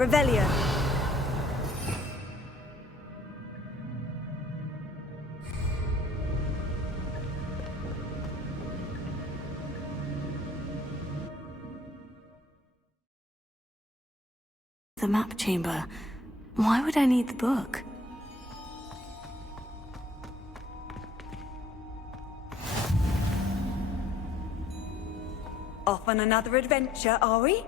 Revelio. The map chamber. Why would I need the book? Off on another adventure, are we?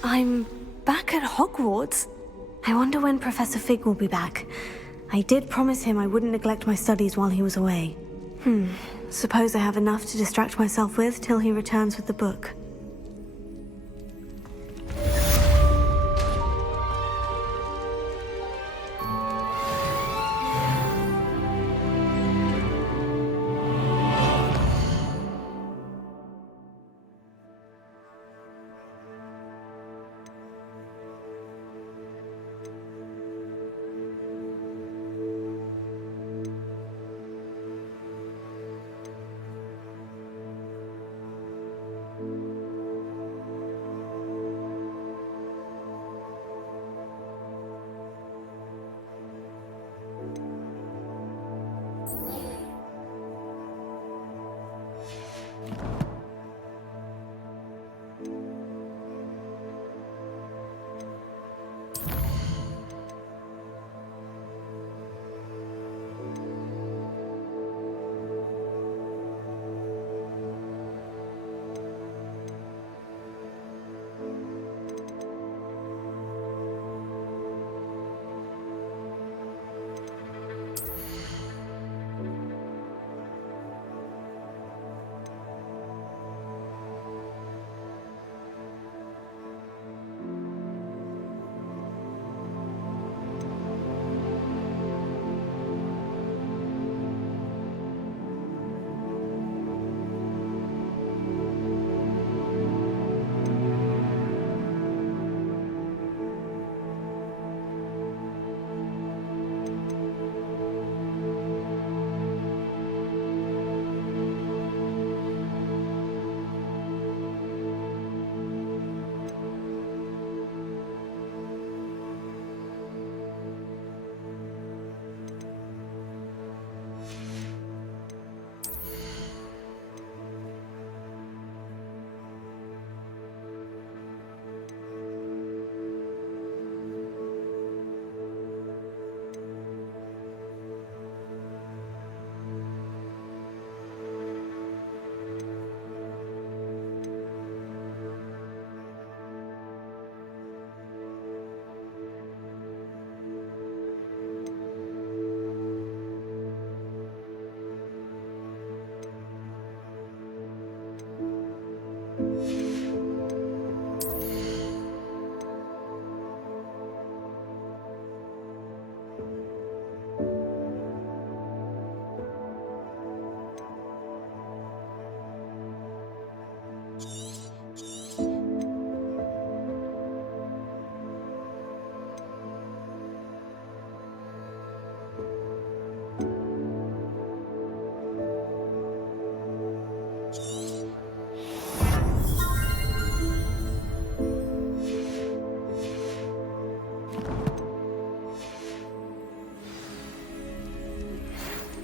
I'm back at Hogwarts. I wonder when Professor Fig will be back. I did promise him I wouldn't neglect my studies while he was away. Suppose I have enough to distract myself with till he returns with the book.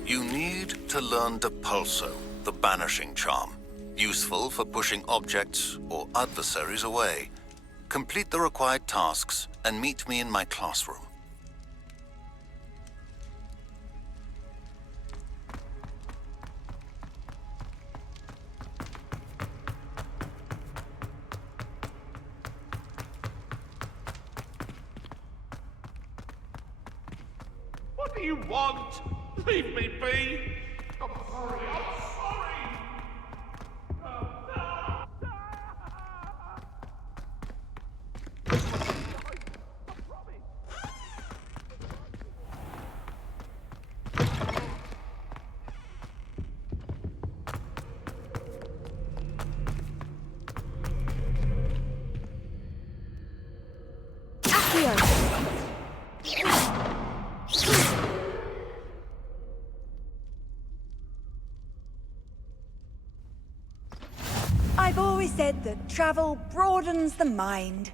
You need to learn Depulso, the banishing charm, useful for pushing objects or adversaries away. Complete the required tasks and meet me in my classroom. What do you want? Leave me be! I'm sorry, I'm sorry! said that travel broadens the mind.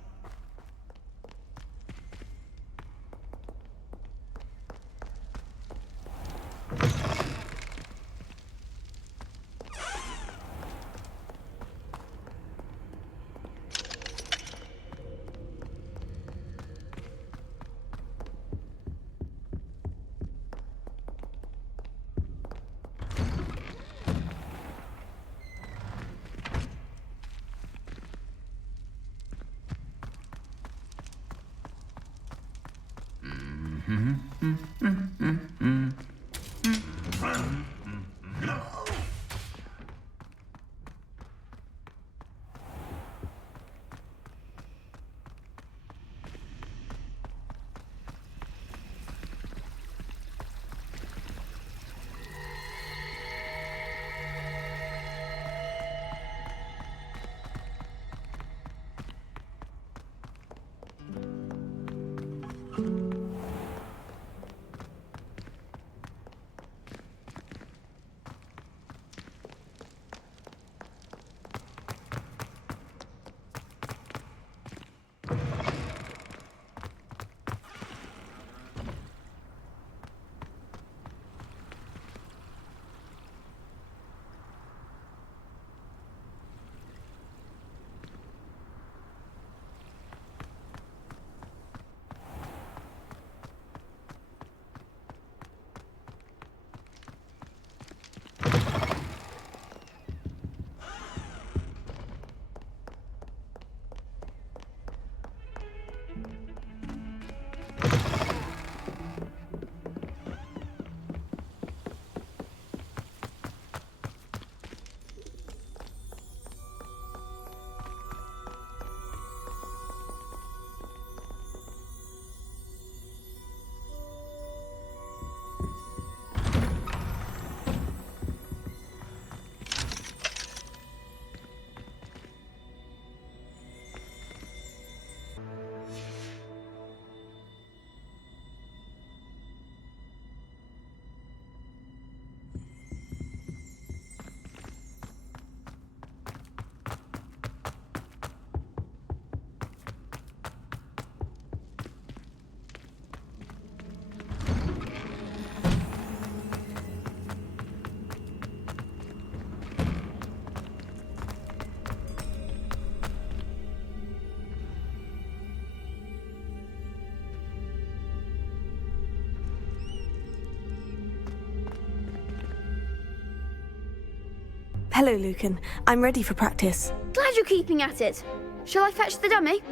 Hello, Lucan. I'm ready for practice. Glad you're keeping at it. Shall I fetch the dummy?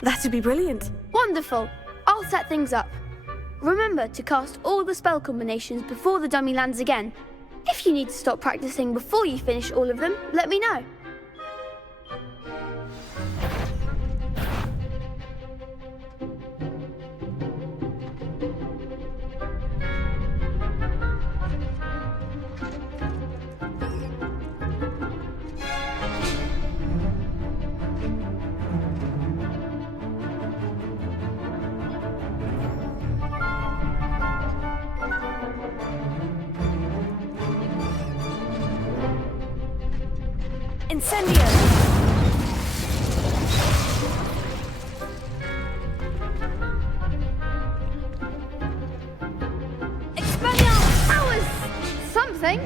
That'd be brilliant. Wonderful. I'll set things up. Remember to cast all the spell combinations before the dummy lands again. If you need to stop practicing before you finish all of them, let me know. Incendio! Expelliarmus! Powers! Something.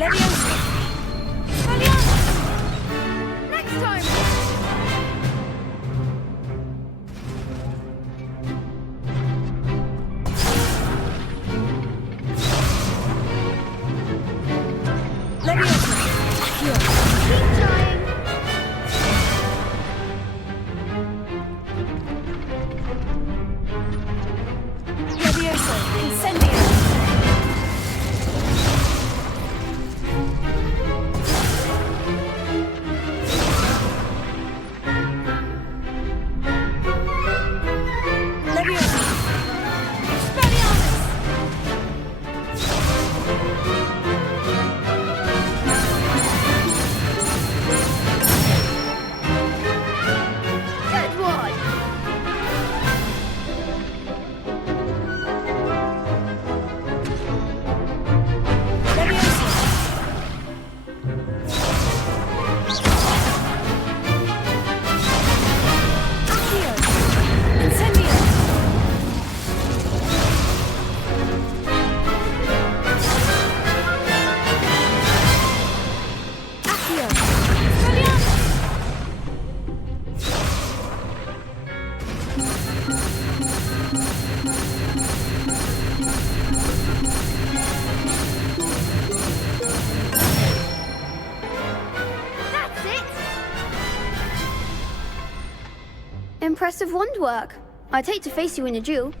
Leviosa! Next time! Leviosa! Keep trying! Leviosa! Incendio! Leviosa! Expelliarmus! Good one! Leviosa! Accio! Incendio! Accio! Expelliarmus! That's it! Impressive wand work. I'd hate to face you in a duel.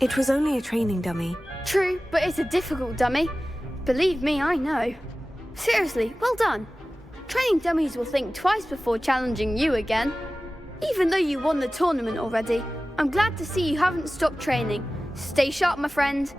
It was only a training dummy. True, but it's a difficult dummy. Believe me, I know. Seriously, well done. Training dummies will think twice before challenging you again. Even though you won the tournament already, I'm glad to see you haven't stopped training. Stay sharp, my friend.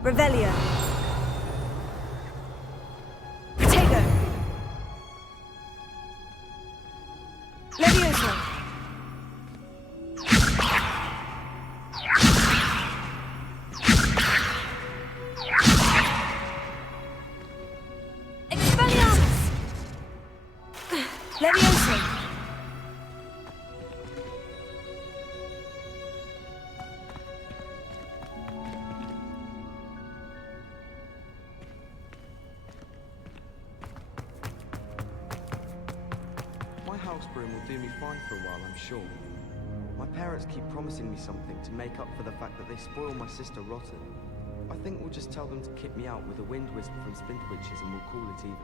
Revelio. Protego. Leviosa. Expelliarmus. Leviosa. My house broom will do me fine for a while, I'm sure. My parents keep promising me something to make up for the fact that they spoil my sister rotten. I think we'll just tell them to kick me out with a wind wisp from Spintwitches and we'll call it even.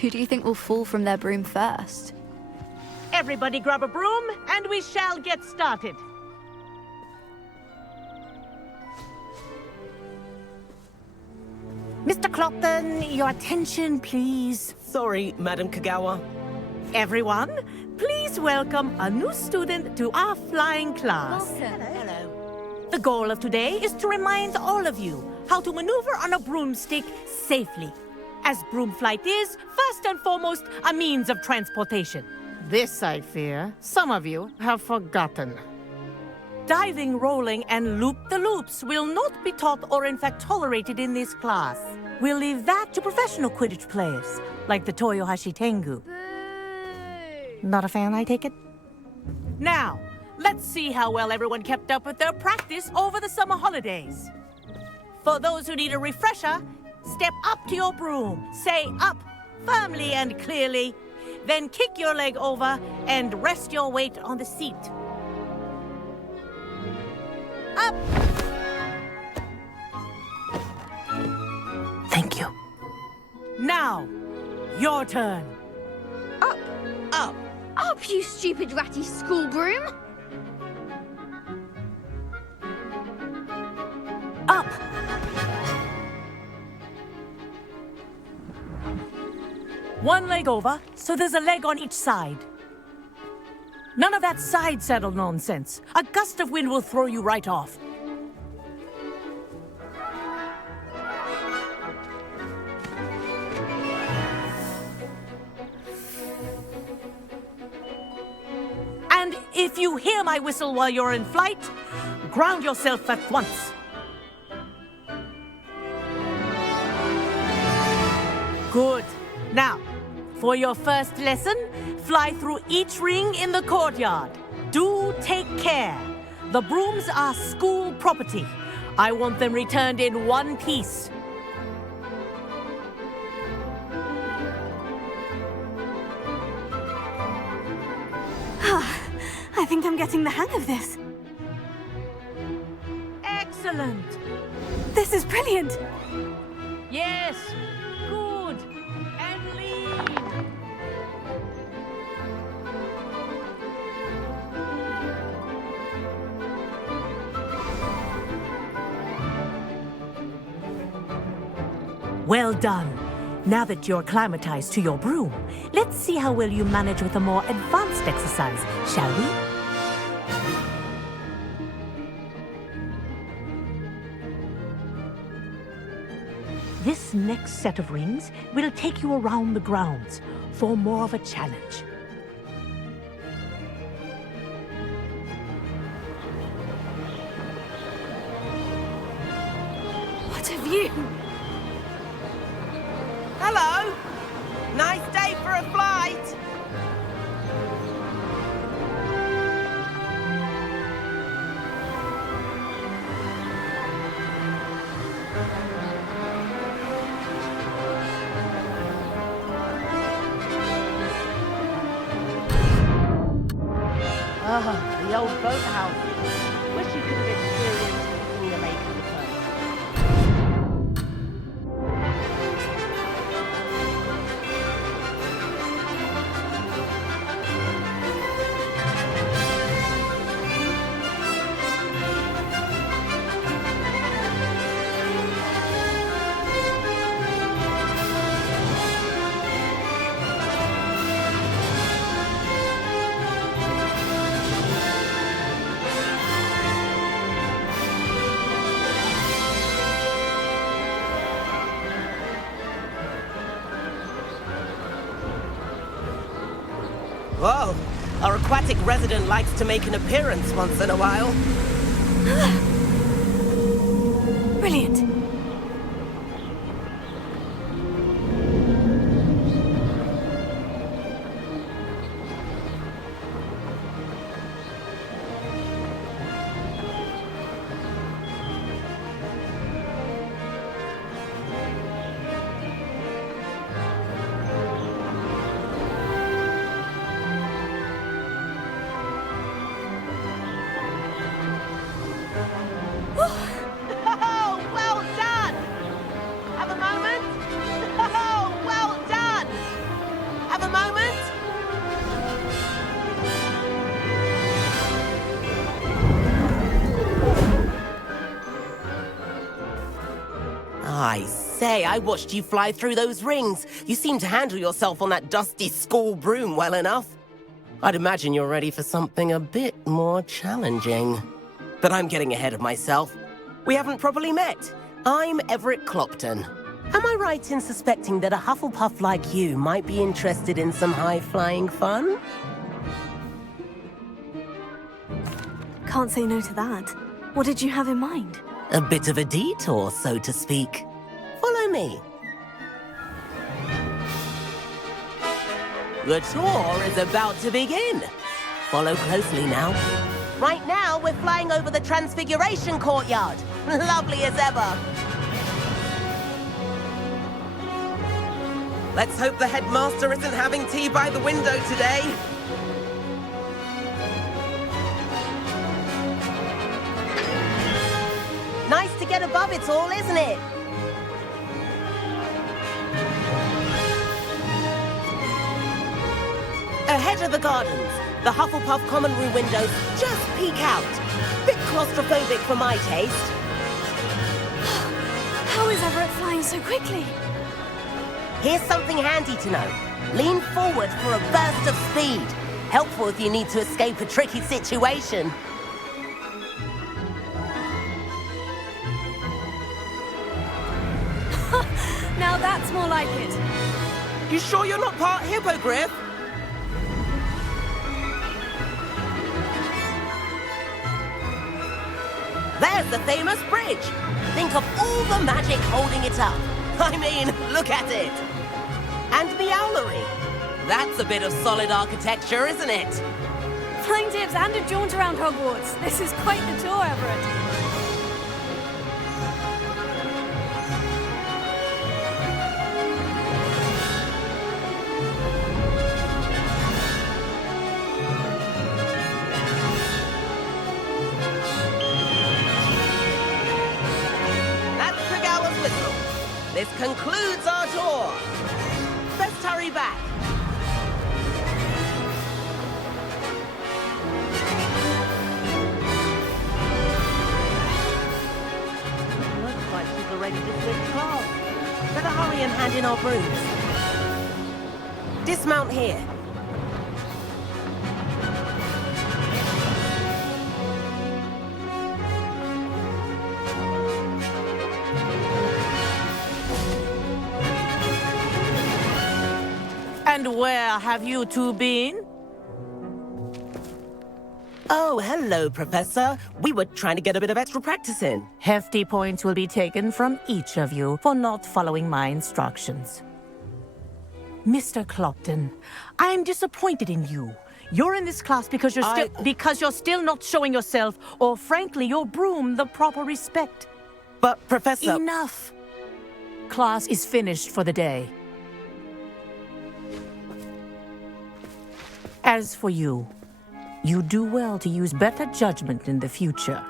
Who do you think will fall from their broom first? Everybody grab a broom, and we shall get started. Mr. Clopton, your attention, please. Sorry, Madam Kagawa. Everyone, please welcome a new student to our flying class. Hello. The goal of today is to remind all of you how to maneuver on a broomstick safely, as broom flight is, first and foremost, a means of transportation. This, I fear, some of you have forgotten. Diving, rolling, and loop-the-loops will not be taught or in fact tolerated in this class. We'll leave that to professional Quidditch players, like the Toyohashi Tengu. Not a fan, I take it? Now, let's see how well everyone kept up with their practice over the summer holidays. For those who need a refresher, step up to your broom, say up, firmly and clearly, then kick your leg over and rest your weight on the seat. Up! Thank you. Now, your turn. Up! Up! Up, you stupid ratty school broom! Up! One leg over, so there's a leg on each side. None of that side saddle nonsense. A gust of wind will throw you right off. And if you hear my whistle while you're in flight, ground yourself at once. Good. Now, for your first lesson, fly through each ring in the courtyard. Do take care. The brooms are school property. I want them returned in one piece. I think I'm getting the hang of this. Excellent. This is brilliant. Yes. Good. And lean. Well done. Now that you're acclimatized to your broom, let's see how well you manage with a more advanced exercise, shall we? This next set of rings will take you around the grounds for more of a challenge. What a view! Hello! Nice day for a flight! Ah, the old boathouse. Wish you could have experienced the lake of the turn. Whoa! Our aquatic resident likes to make an appearance once in a while. Brilliant. say, I watched you fly through those rings. You seem to handle yourself on that dusty school broom well enough. I'd imagine you're ready for something a bit more challenging. But I'm getting ahead of myself. We haven't properly met. I'm Everett Clopton. Am I right in suspecting that a Hufflepuff like you might be interested in some high-flying fun? Can't say no to that. What did you have in mind? A bit of a detour, so to speak. Follow me. The tour is about to begin. Follow closely now. Right now, we're flying over the Transfiguration Courtyard. Lovely as ever. Let's hope the headmaster isn't having tea by the window today. Nice to get above it all, isn't it? Ahead of the gardens, the Hufflepuff common room windows just peek out. Bit claustrophobic for my taste. How is Everett flying so quickly? Here's something handy to know. Lean forward for a burst of speed. Helpful if you need to escape a tricky situation. Now that's more like it. You sure you're not part hippogriff? There's the famous bridge. Think of all the magic holding it up. I mean, look at it. And the owlery. That's a bit of solid architecture, isn't it? Flying tips and a jaunt around Hogwarts. This is quite the tour, Everett. This concludes our tour. Best hurry back. Looks like she's already dismissed class. Better hurry and hand in our brooms. Dismount here. And where have you two been? Oh, hello, Professor. We were trying to get a bit of extra practice in. Hefty points will be taken from each of you for not following my instructions. Mr. Clopton, I'm disappointed in you. You're in this class because you're still not showing yourself, or frankly, your broom the proper respect. But, Professor... Enough! Class is finished for the day. As for you, you do well to use better judgment in the future.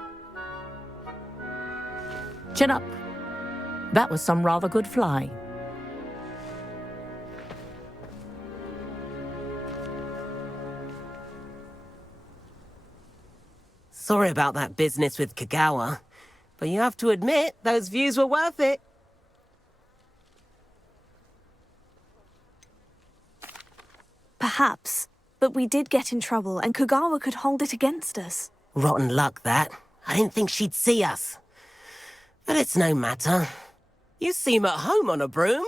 Chin up. That was some rather good flying. Sorry about that business with Kagawa, but you have to admit, those views were worth it. Perhaps. But we did get in trouble, and Kagawa could hold it against us. Rotten luck, that. I didn't think she'd see us. But it's no matter. You seem at home on a broom.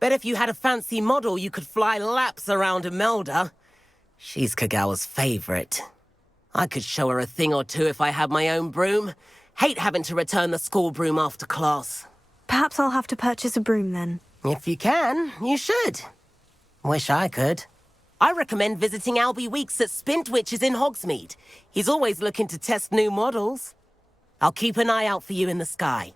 Bet if you had a fancy model, you could fly laps around Imelda. She's Kagawa's favorite. I could show her a thing or two if I had my own broom. Hate having to return the school broom after class. Perhaps I'll have to purchase a broom then. If you can, you should. Wish I could. I recommend visiting Albie Weeks at Spintwitches in Hogsmeade. He's always looking to test new models. I'll keep an eye out for you in the sky.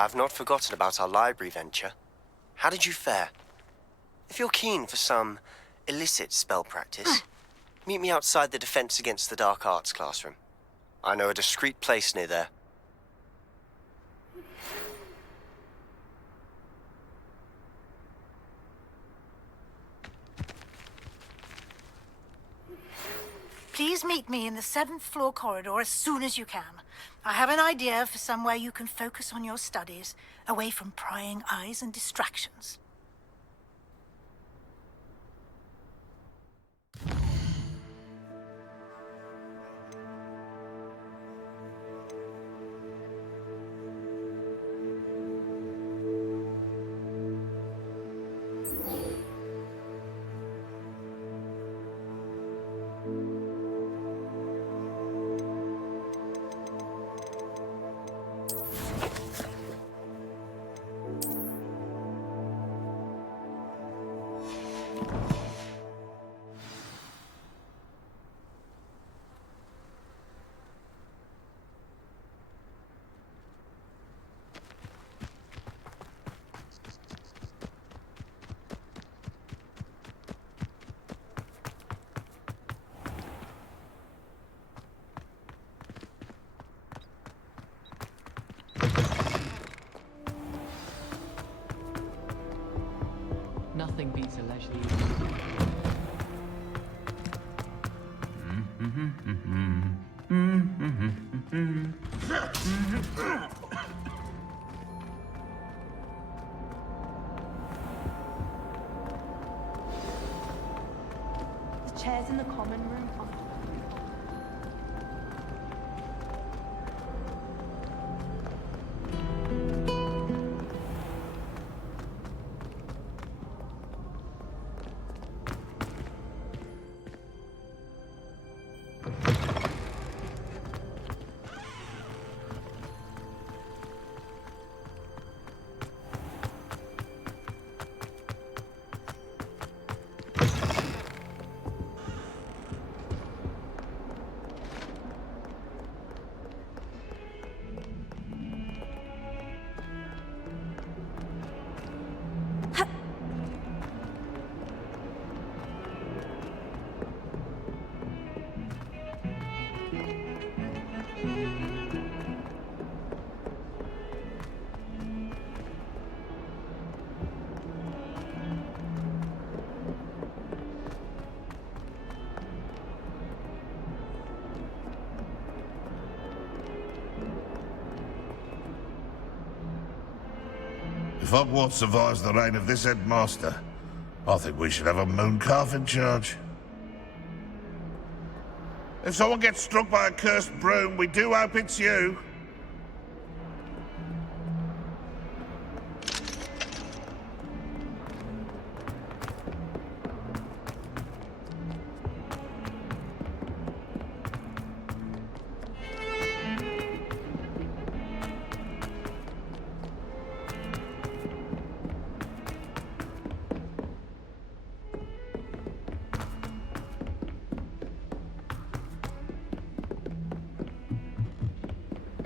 I've not forgotten about our library venture. How did you fare? If you're keen for some illicit spell practice, meet me outside the Defense Against the Dark Arts classroom. I know a discreet place near there. Please meet me in the 7th floor corridor as soon as you can. I have an idea for somewhere you can focus on your studies, away from prying eyes and distractions. Nothing beats a leisurely. The chairs in the common room are... If Hogwarts survives the reign of this headmaster, I think we should have a mooncalf in charge. If someone gets struck by a cursed broom, we do hope it's you.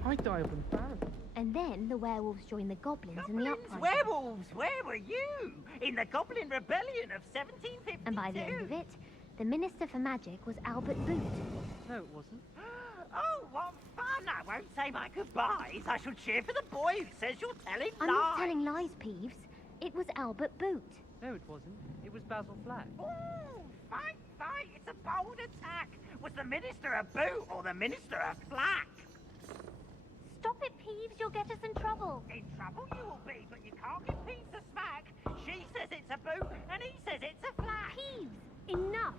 I'd die of embarrassment. And then the werewolves joined the goblins in the uprising. Werewolves, where were you? In the Goblin Rebellion of 1752? And by the end of it, the Minister for Magic was Albert Boot. No, it wasn't. Oh, what fun! won't say my goodbyes. I shall cheer for the boy who says you're telling I'm lies. not telling lies, Peeves. It was Albert Boot. No, it wasn't. It was Basil Flack. Ooh, fight, fight. It's a bold attack. Was the Minister a boot or the Minister a flack? Stop it, Peeves. You'll get us in trouble. In trouble you will be, but you can't give Peeves a smack. She says it's a boot, and he says it's a flack. Peeves, enough.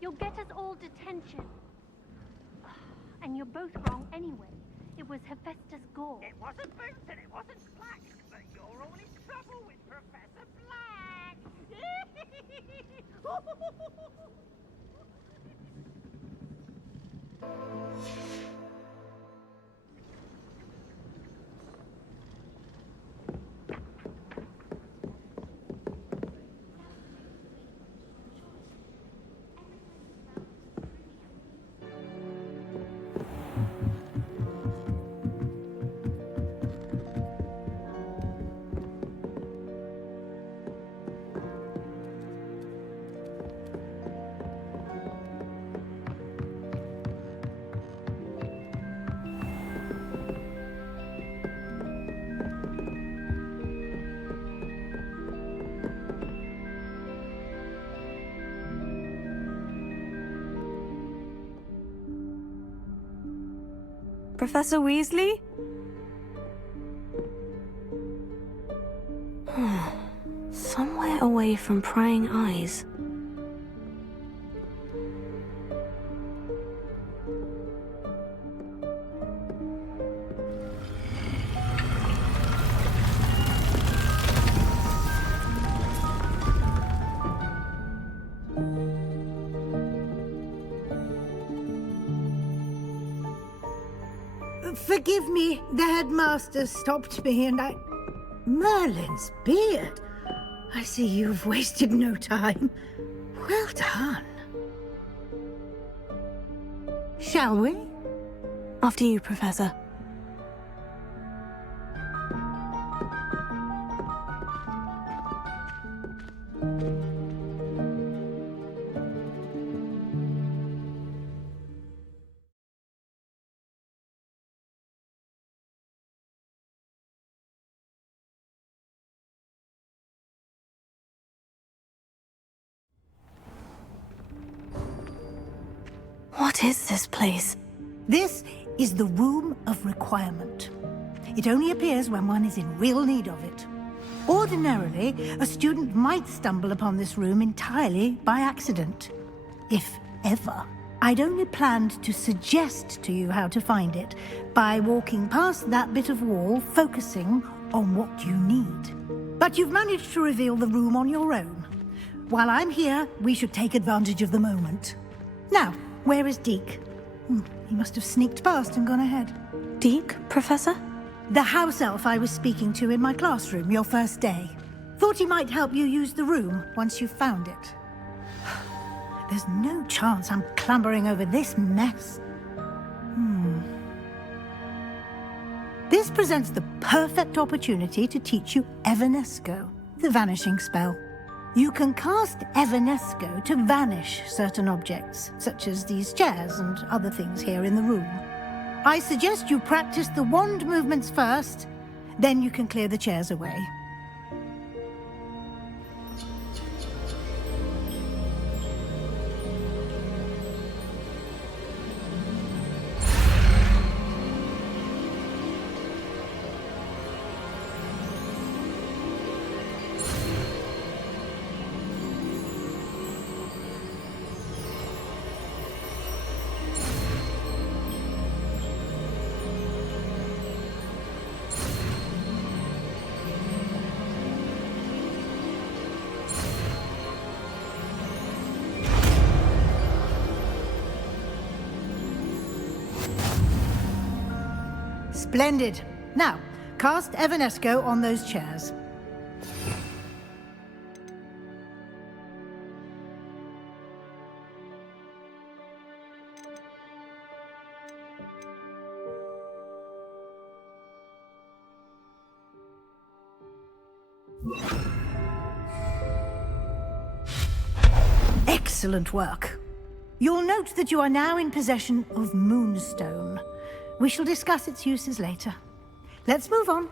You'll get us all detention. And you're both wrong anyway. It was Hephaestus Gore. It wasn't boot and it wasn't flack, but you're all in trouble with Professor Black. Professor Weasley? Somewhere away from prying eyes. Forgive me, the headmaster stopped me and I... Merlin's beard. I see you've wasted no time. Well done. Shall we? After you, Professor. What is this place? This is the Room of Requirement. It only appears when one is in real need of it. Ordinarily, a student might stumble upon this room entirely by accident. If ever. I'd only planned to suggest to you how to find it by walking past that bit of wall, focusing on what you need. But you've managed to reveal the room on your own. While I'm here, we should take advantage of the moment. Now, where is Deke? He must have sneaked past and gone ahead. Deke, Professor? The house elf I was speaking to in my classroom your first day. Thought he might help you use the room once you've found it. There's no chance I'm clambering over this mess. This presents the perfect opportunity to teach you Evanesco, the vanishing spell. You can cast Evanesco to vanish certain objects, such as these chairs and other things here in the room. I suggest you practice the wand movements first, then you can clear the chairs away. Splendid. Now, cast Evanesco on those chairs. Excellent work. You'll note that you are now in possession of Moonstone, We shall discuss its uses later. Let's move on.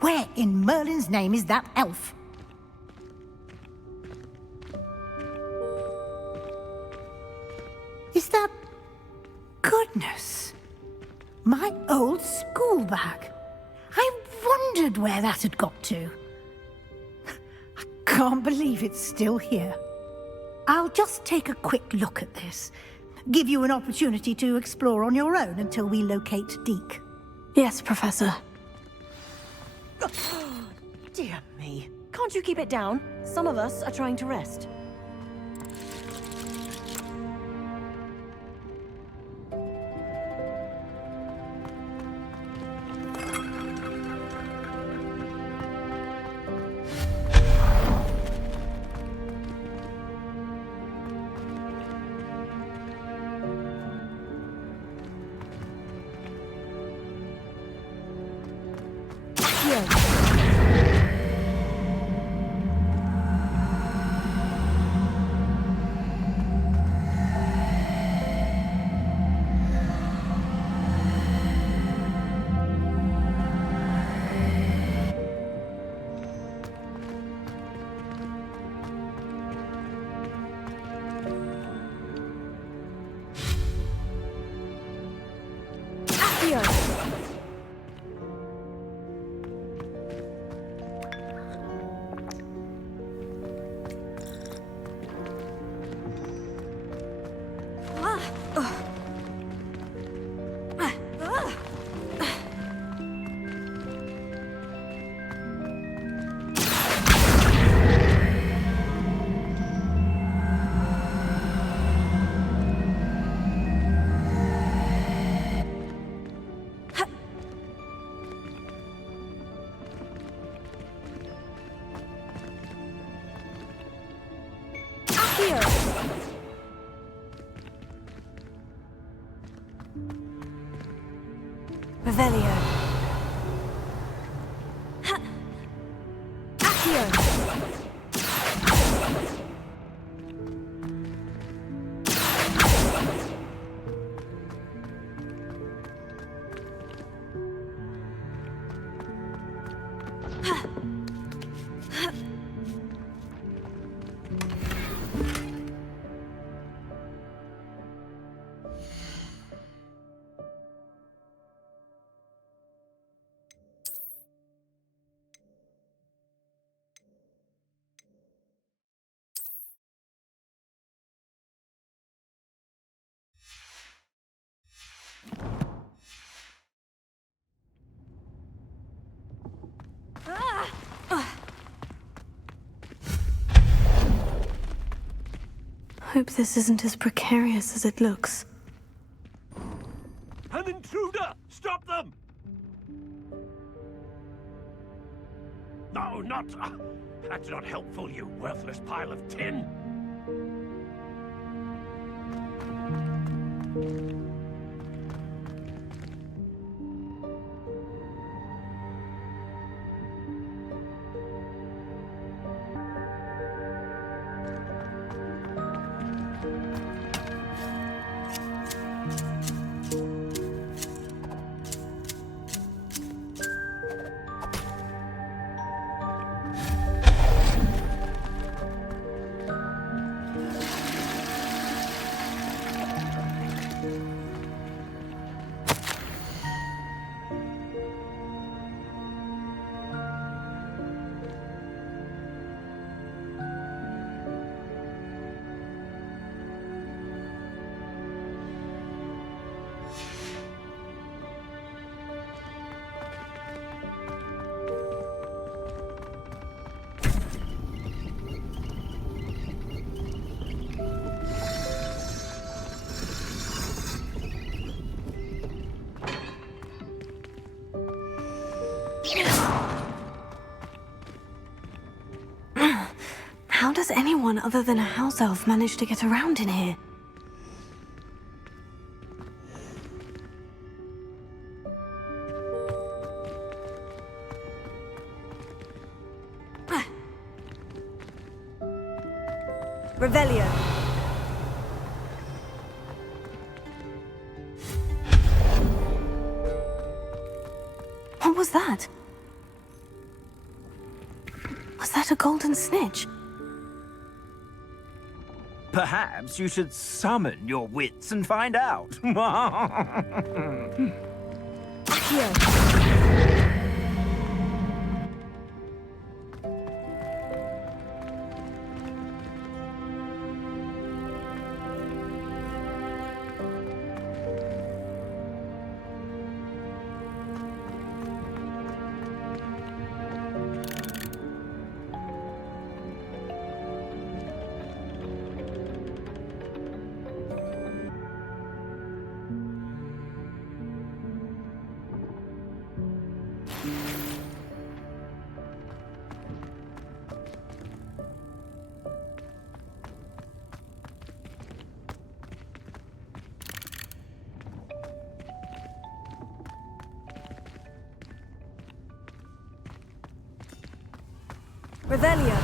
Where in Merlin's name is that elf? Is that... Goodness! My old school bag. I wondered where that had got to. I can't believe it's still here. I'll just take a quick look at this. Give you an opportunity to explore on your own until we locate Deke. Yes, Professor. Dear me. Can't you keep it down? Some of us are trying to rest. Revelio. Hope this isn't as precarious as it looks. An intruder! Stop them! No, not... that's not helpful, you worthless pile of tin! How does anyone other than a house elf manage to get around in here? Revelio. was that? Was that a golden snitch? Perhaps you should summon your wits and find out. Revelio.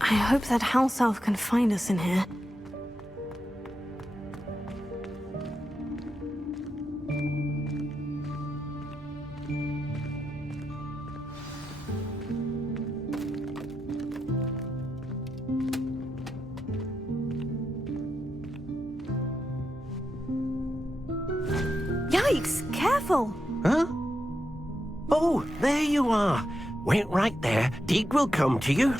I hope that house elf can find us in here. Yikes! Careful! Huh? Oh, there you are. Wait right there. Deke will come to you.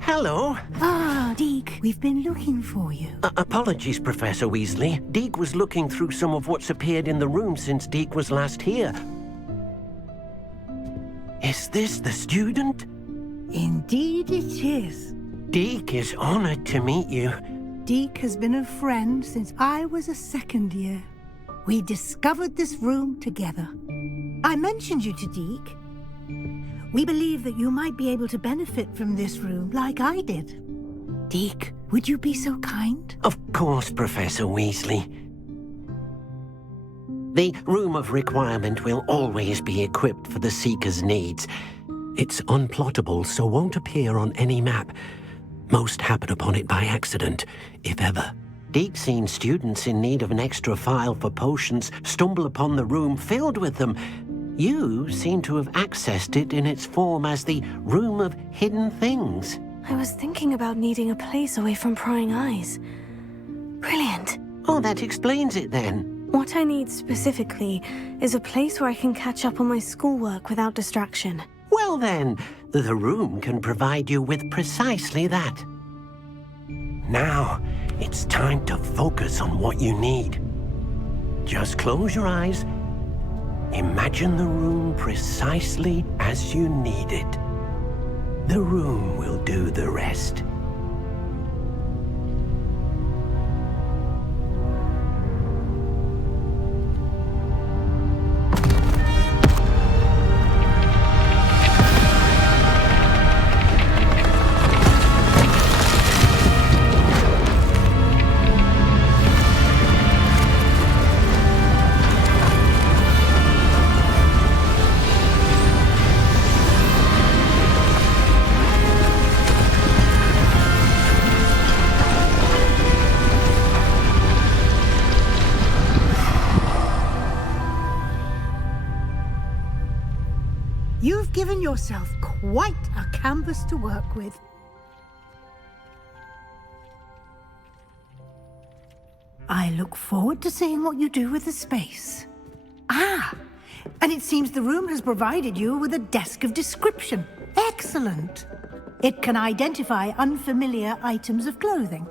Hello. Ah, Deke, we've been looking for you. Apologies, Professor Weasley. Deke was looking through some of what's appeared in the room since Deke was last here. Is this the student? Indeed it is. Deke is honored to meet you. Deke has been a friend since I was a second year. We discovered this room together. I mentioned you to Deke. We believe that you might be able to benefit from this room like I did. Deke, would you be so kind? Of course, Professor Weasley. The Room of Requirement will always be equipped for the Seeker's needs. It's unplottable, so won't appear on any map. Most happen upon it by accident, if ever. Deke's seen students in need of an extra file for potions stumble upon the room filled with them. You seem to have accessed it in its form as the Room of Hidden Things. I was thinking about needing a place away from prying eyes. Brilliant. Oh, that explains it then. What I need specifically is a place where I can catch up on my schoolwork without distraction. Well then, the room can provide you with precisely that. Now, it's time to focus on what you need. Just close your eyes. Imagine the room precisely as you need it. The room will do the rest. You've given yourself quite a canvas to work with. I look forward to seeing what you do with the space. Ah, and it seems the room has provided you with a desk of description. Excellent. It can identify unfamiliar items of clothing.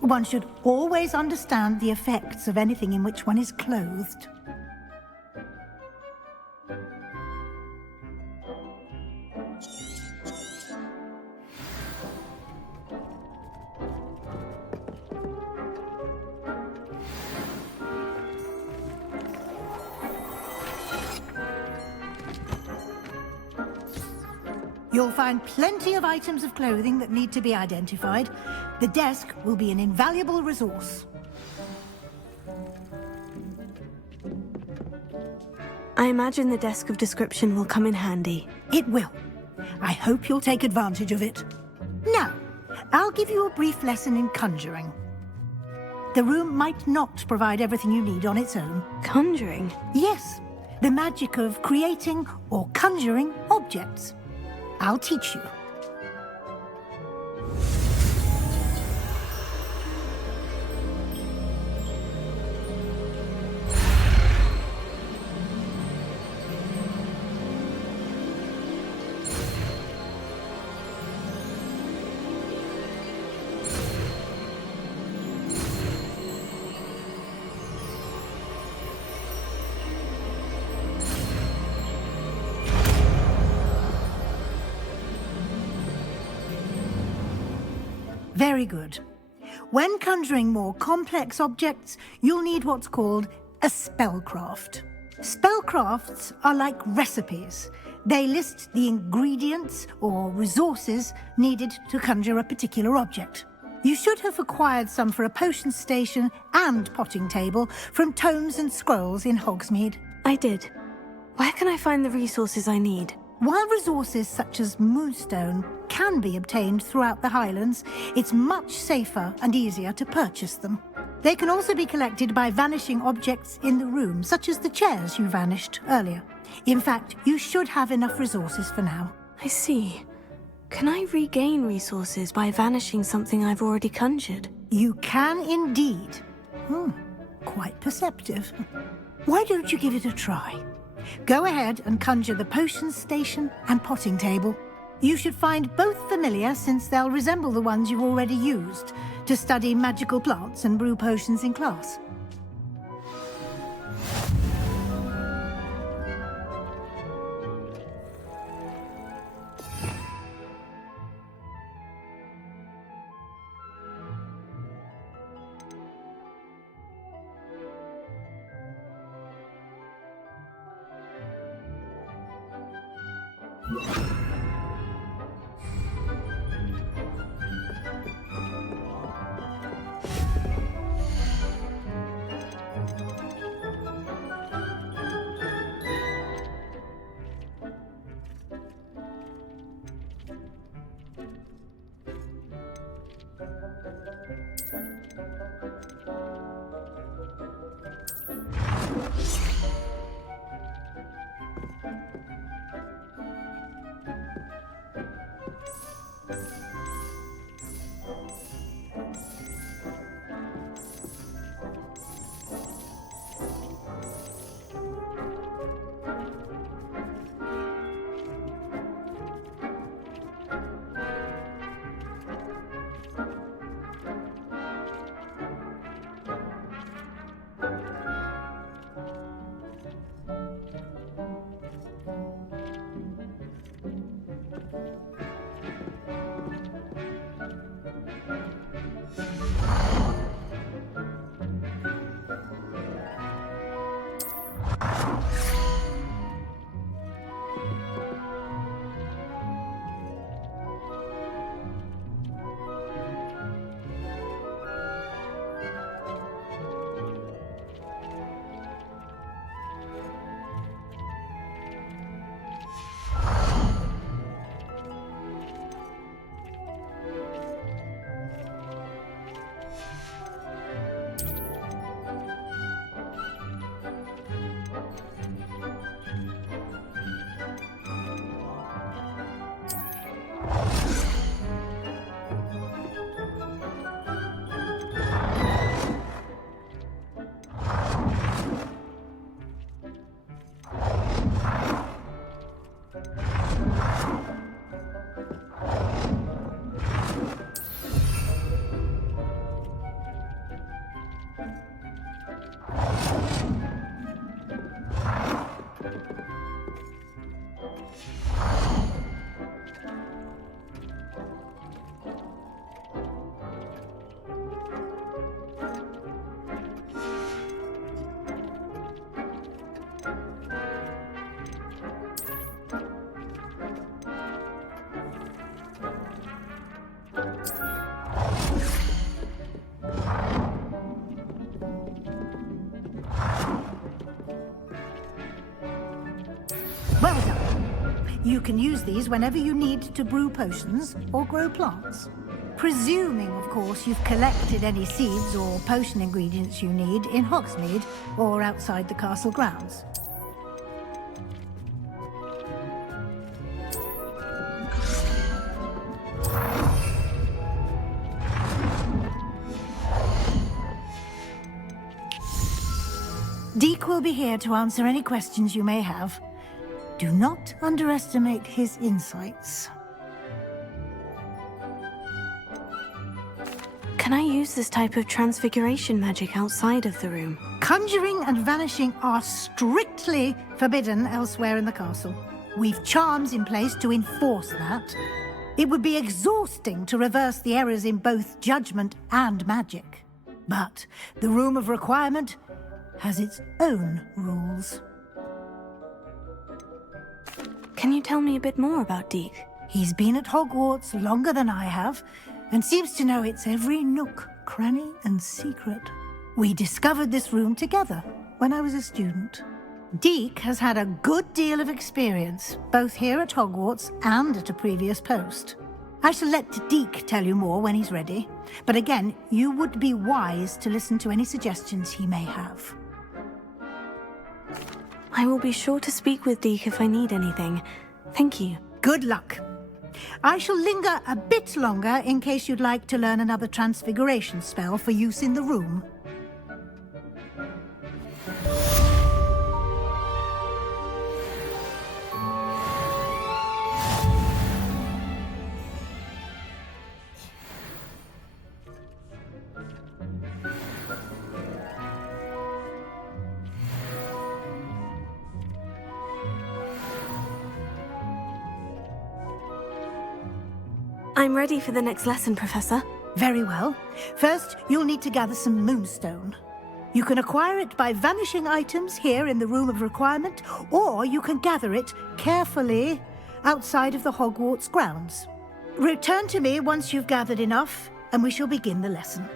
One should always understand the effects of anything in which one is clothed. You'll find plenty of items of clothing that need to be identified. The desk will be an invaluable resource. I imagine the desk of description will come in handy. It will. I hope you'll take advantage of it. Now, I'll give you a brief lesson in conjuring. The room might not provide everything you need on its own. Conjuring? Yes, the magic of creating or conjuring objects. I'll teach you. Very good. When conjuring more complex objects, you'll need what's called a spellcraft. Spellcrafts are like recipes. They list the ingredients or resources needed to conjure a particular object. You should have acquired some for a potion station and potting table from tomes and scrolls in Hogsmeade. I did. Where can I find the resources I need? While resources such as moonstone can be obtained throughout the Highlands, it's much safer and easier to purchase them. They can also be collected by vanishing objects in the room, such as the chairs you vanished earlier. In fact, you should have enough resources for now. I see. Can I regain resources by vanishing something I've already conjured? You can indeed. Quite perceptive. Why don't you give it a try? Go ahead and conjure the potion station and potting table. You should find both familiar, since they'll resemble the ones you've already used to study magical plants and brew potions in class. Well done. You can use these whenever you need to brew potions or grow plants. Presuming, of course, you've collected any seeds or potion ingredients you need in Hogsmeade or outside the castle grounds. Deke will be here to answer any questions you may have. Do not underestimate his insights. Can I use this type of transfiguration magic outside of the room? Conjuring and vanishing are strictly forbidden elsewhere in the castle. We've charms in place to enforce that. It would be exhausting to reverse the errors in both judgment and magic. But the Room of Requirement has its own rules. Can you tell me a bit more about Deke? He's been at Hogwarts longer than I have, and seems to know its every nook, cranny, and secret. We discovered this room together when I was a student. Deke has had a good deal of experience, both here at Hogwarts and at a previous post. I shall let Deke tell you more when he's ready, but again, you would be wise to listen to any suggestions he may have. I will be sure to speak with Deke if I need anything. Thank you. Good luck. I shall linger a bit longer in case you'd like to learn another transfiguration spell for use in the room. I'm ready for the next lesson, Professor. Very well. First, you'll need to gather some moonstone. You can acquire it by vanishing items here in the Room of Requirement, or you can gather it carefully outside of the Hogwarts grounds. Return to me once you've gathered enough, and we shall begin the lesson.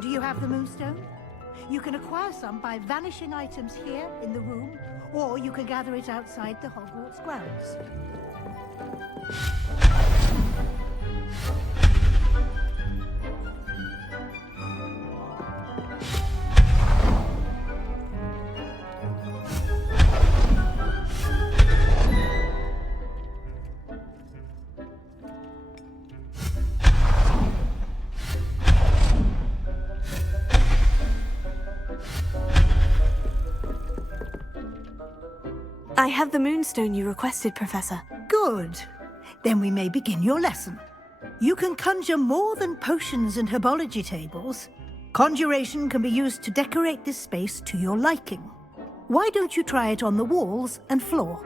Do you have the moonstone? You can acquire some by vanishing items here in the room, or you can gather it outside the Hogwarts grounds. I have the moonstone you requested, Professor. Good. Then we may begin your lesson. You can conjure more than potions and herbology tables. Conjuration can be used to decorate this space to your liking. Why don't you try it on the walls and floor?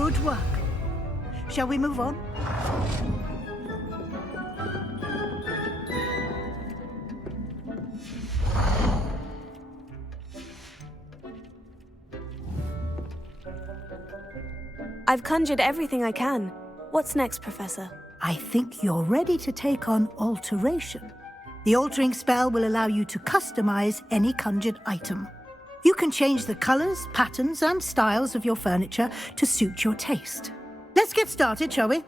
Good work. Shall we move on? I've conjured everything I can. What's next, Professor? I think you're ready to take on alteration. The altering spell will allow you to customize any conjured item. You can change the colors, patterns, and styles of your furniture to suit your taste. Let's get started, shall we?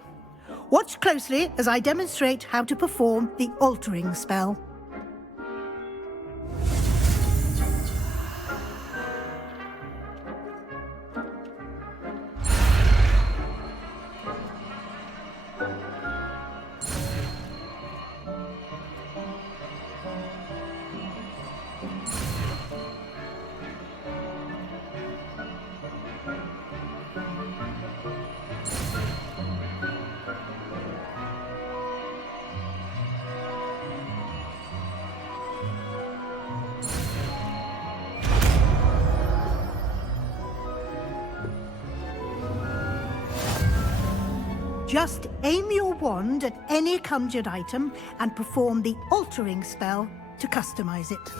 Watch closely as I demonstrate how to perform the altering spell. Just aim your wand at any conjured item and perform the altering spell to customize it.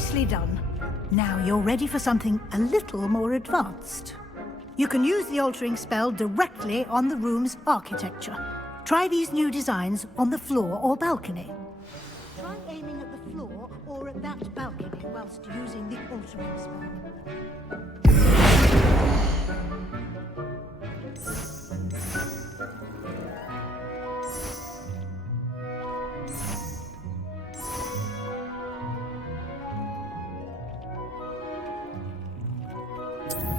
Nicely done. Now you're ready for something a little more advanced. You can use the altering spell directly on the room's architecture. Try these new designs on the floor or balcony. Try aiming at the floor or at that balcony whilst using the altering spell.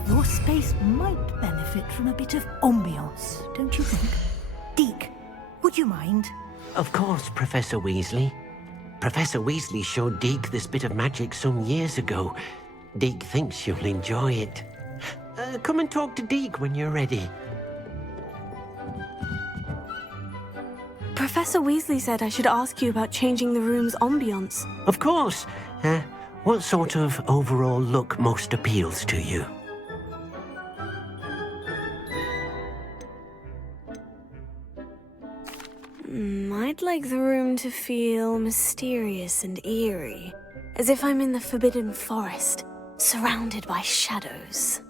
Your space might benefit from a bit of ambiance, don't you think? Deke, would you mind? Of course, Professor Weasley. Professor Weasley showed Deke this bit of magic some years ago. Deke thinks you'll enjoy it. Come and talk to Deke when you're ready. Professor Weasley said I should ask you about changing the room's ambiance. Of course. What sort of overall look most appeals to you? I'd like the room to feel mysterious and eerie, as if I'm in the Forbidden Forest, surrounded by shadows.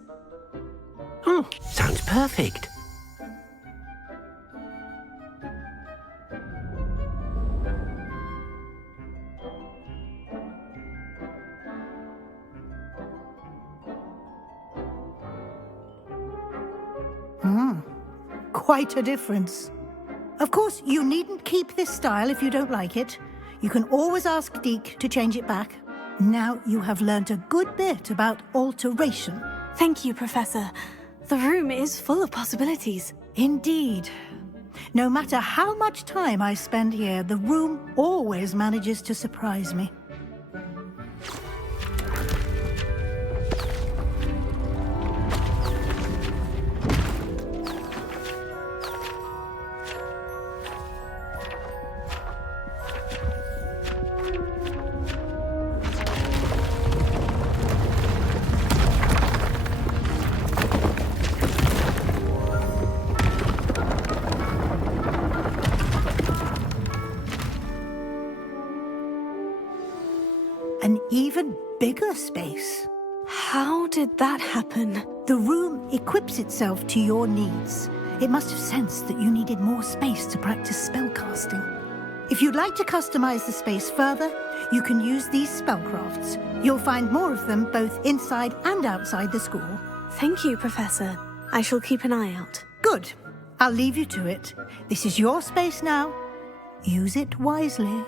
Oh, sounds perfect. Quite a difference. Of course, you needn't keep this style if you don't like it. You can always ask Deke to change it back. Now you have learnt a good bit about alteration. Thank you, Professor. The room is full of possibilities. Indeed. No matter how much time I spend here, the room always manages to surprise me. An even bigger space. How did that happen? The room equips itself to your needs. It must have sensed that you needed more space to practice spellcasting. If you'd like to customize the space further, you can use these spellcrafts. You'll find more of them both inside and outside the school. Thank you, Professor. I shall keep an eye out. Good. I'll leave you to it. This is your space now. Use it wisely.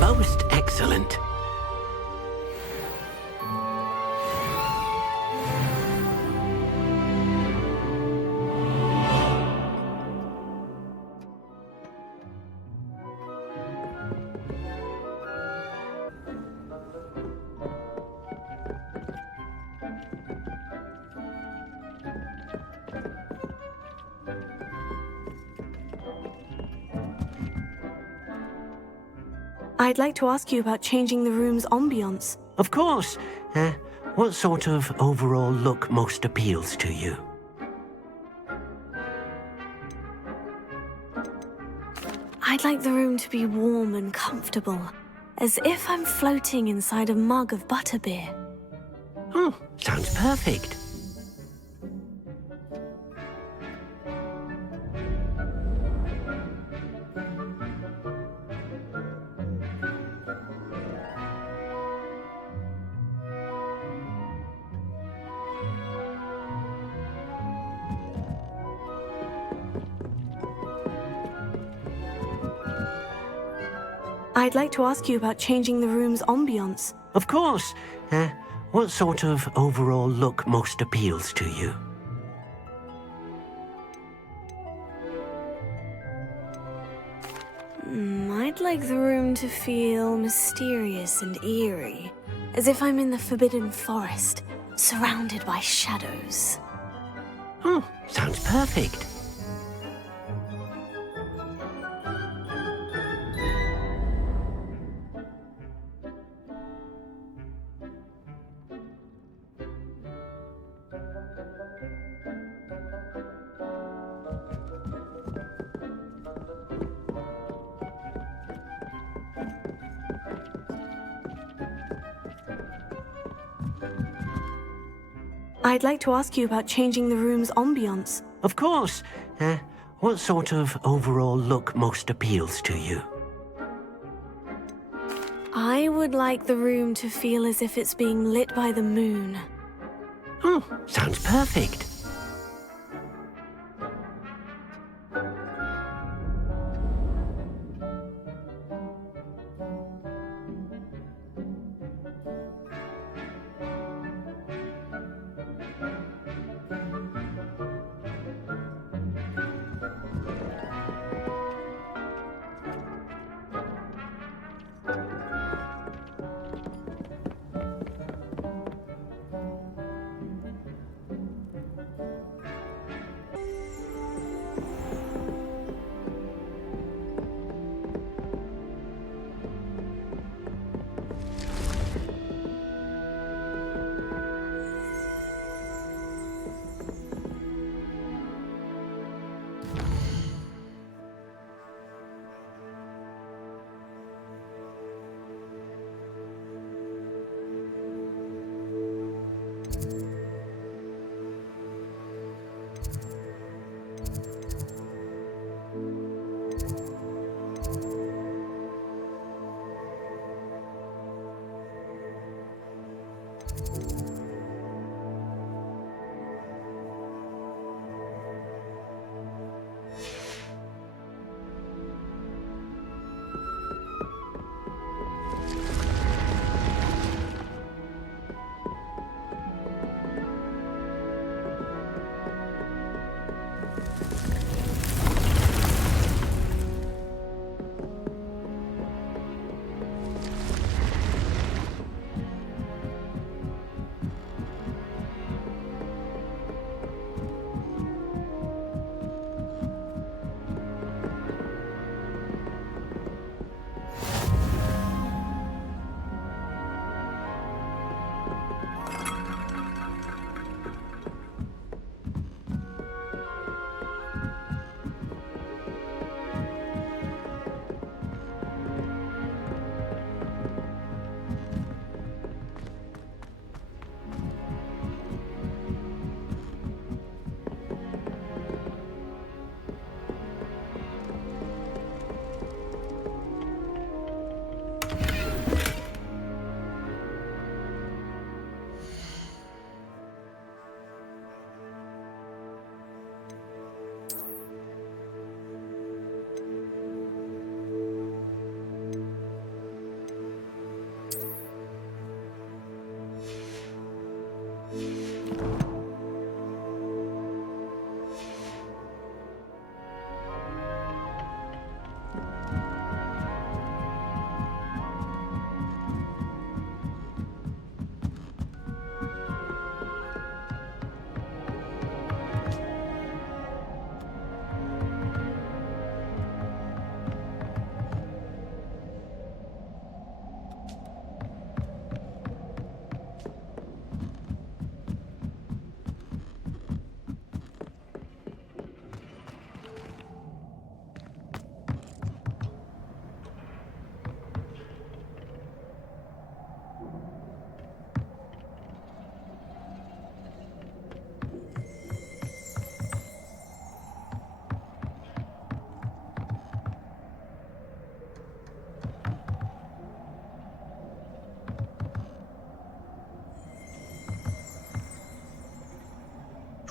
Most excellent. I'd like to ask you about changing the room's ambiance. Of course. What sort of overall look most appeals to you? I'd like the room to be warm and comfortable, as if I'm floating inside a mug of butterbeer. Oh, sounds perfect. I'd like to ask you about changing the room's ambiance. Of course. What sort of overall look most appeals to you? I'd like the room to feel mysterious and eerie, as if I'm in the Forbidden Forest, surrounded by shadows. Oh, sounds perfect. I'd like to ask you about changing the room's ambiance. Of course. What sort of overall look most appeals to you? I would like the room to feel as if it's being lit by the moon. Oh, sounds perfect.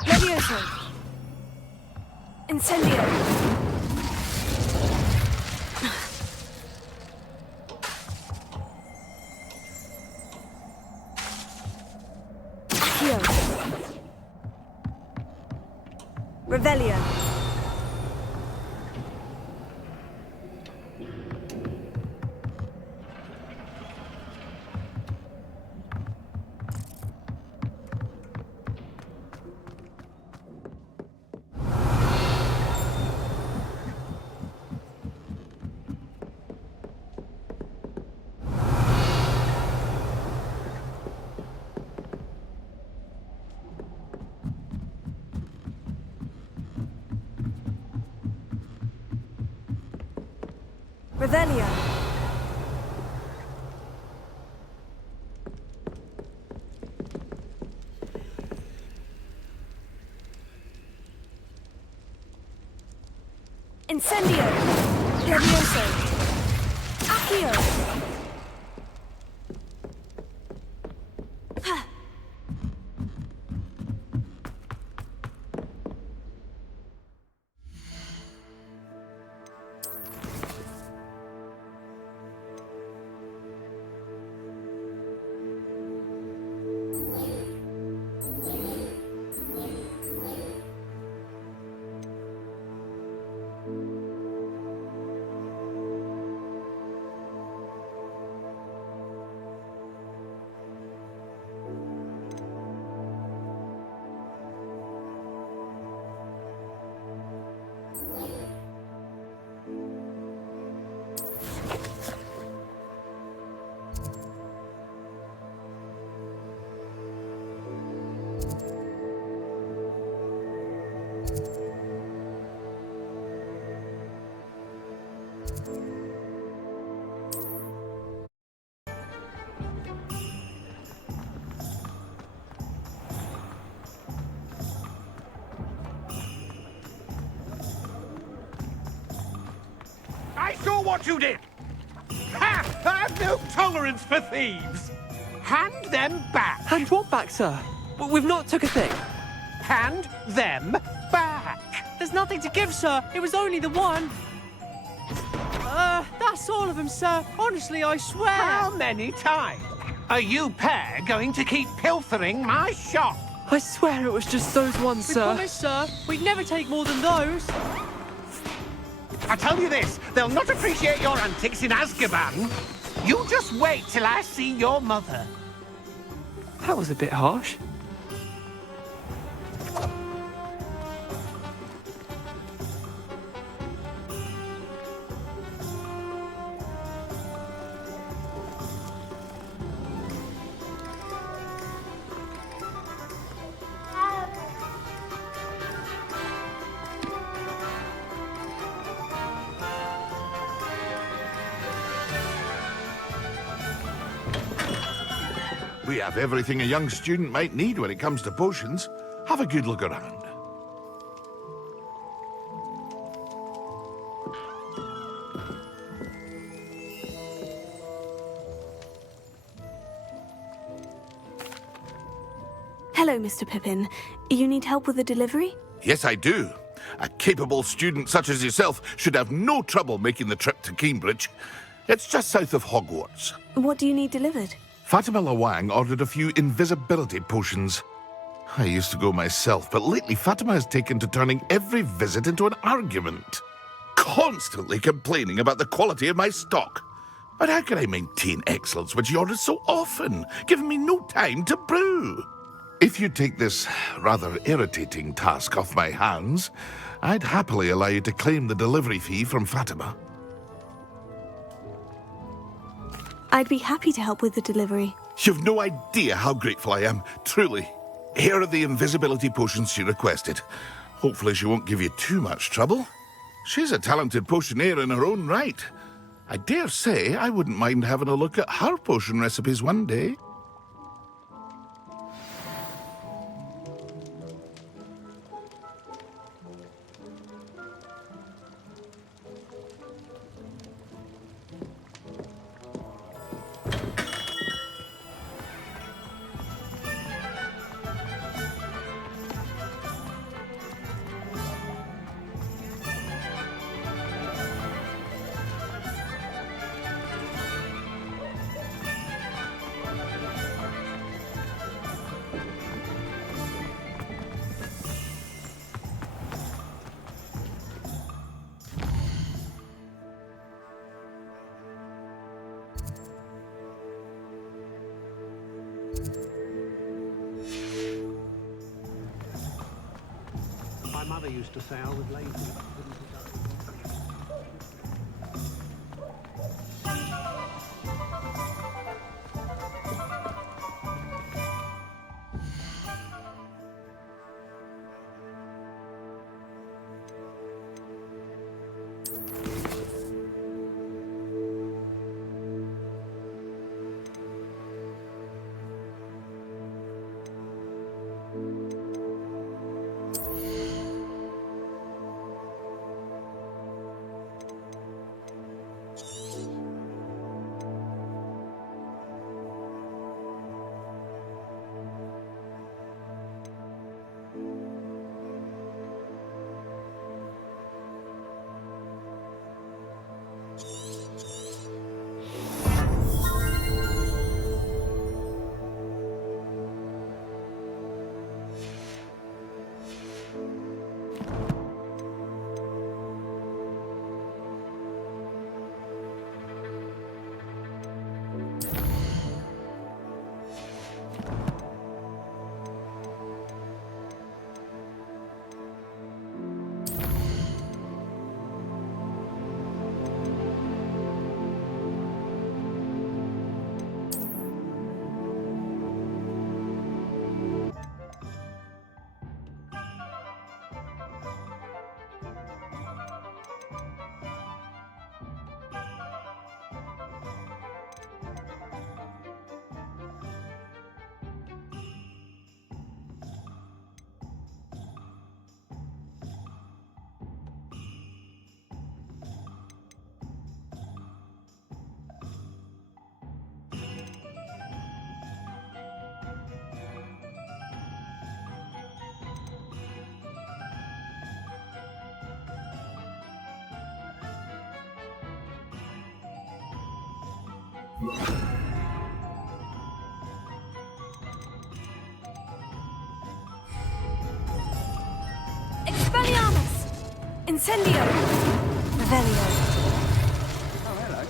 Levioso! Incendio! Accio! Revelio! Revelio! Incendio! Levioso! Accio! I saw what you did! Ha! I have no tolerance for thieves! Hand them back! Hand what back, sir? We've not took a thing. Hand them back! There's nothing to give, sir. It was only the one. That's all of them, sir. Honestly, I swear. How many times are you pair going to keep pilfering my shop? I swear it was just those ones, sir. We promise, sir. We'd never take more than those. I tell you this, they'll not appreciate your antics in Azkaban. You just wait till I see your mother. That was a bit harsh. We have everything a young student might need when it comes to potions. Have a good look around. Hello, Mr. Pippin. You need help with a delivery? Yes, I do. A capable student such as yourself should have no trouble making the trip to Cambridge. It's just south of Hogwarts. What do you need delivered? Fatima Lawang ordered a few invisibility potions. I used to go myself, but lately Fatima has taken to turning every visit into an argument. Constantly complaining about the quality of my stock. But how can I maintain excellence when she orders so often, giving me no time to brew? If you take this rather irritating task off my hands, I'd happily allow you to claim the delivery fee from Fatima. I'd be happy to help with the delivery. You've no idea how grateful I am, truly. Here are the invisibility potions she requested. Hopefully she won't give you too much trouble. She's a talented potioneer in her own right. I dare say I wouldn't mind having a look at her potion recipes one day. My mother used to say I was lazy. Expelliarmus! Incendio! Revelio! Oh, hello.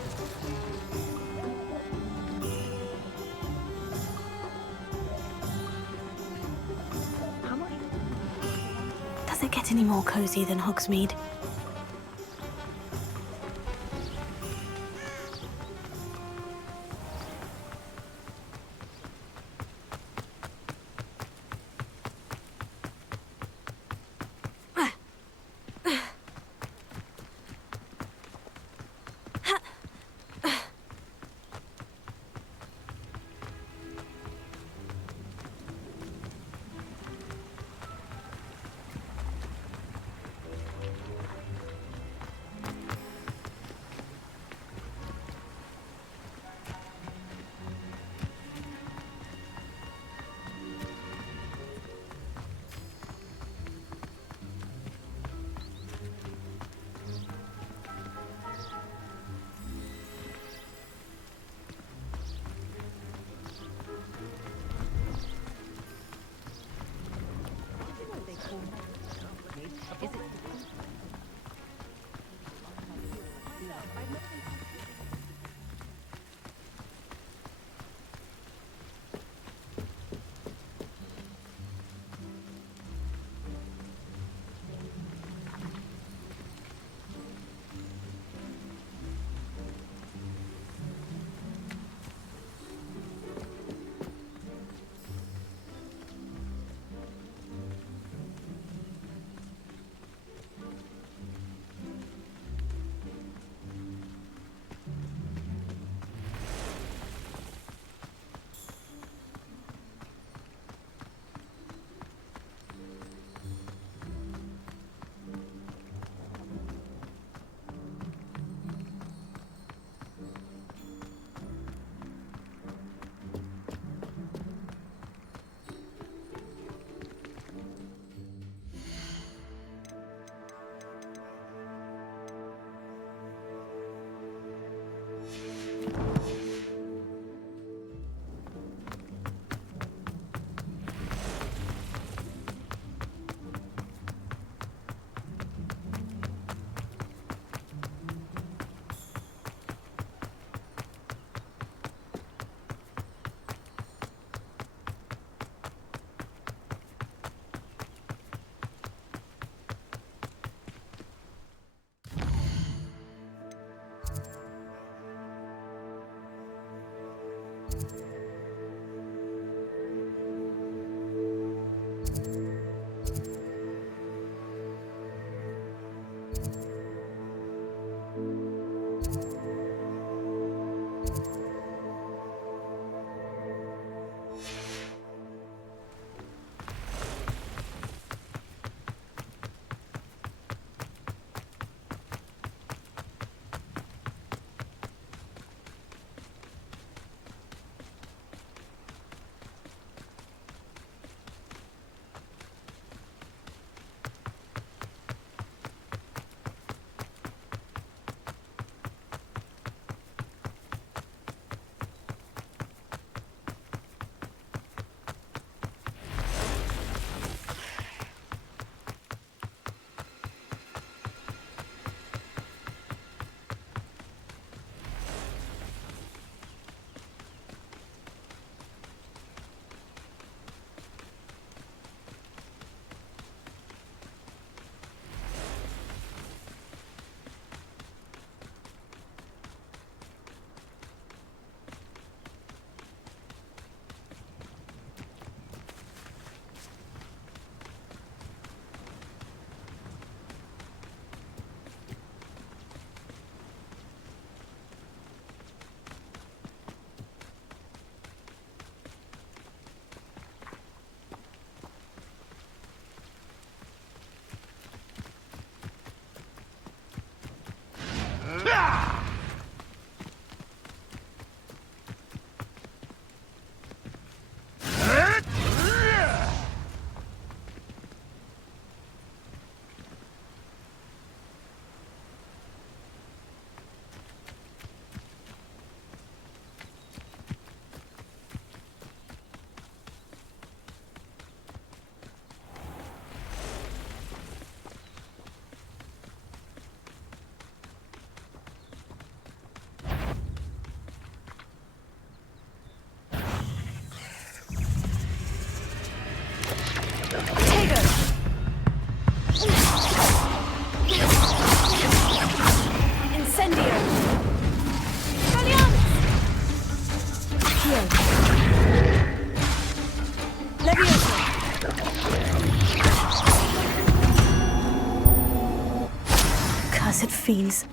Does it get any more cozy than Hogsmeade? fiends.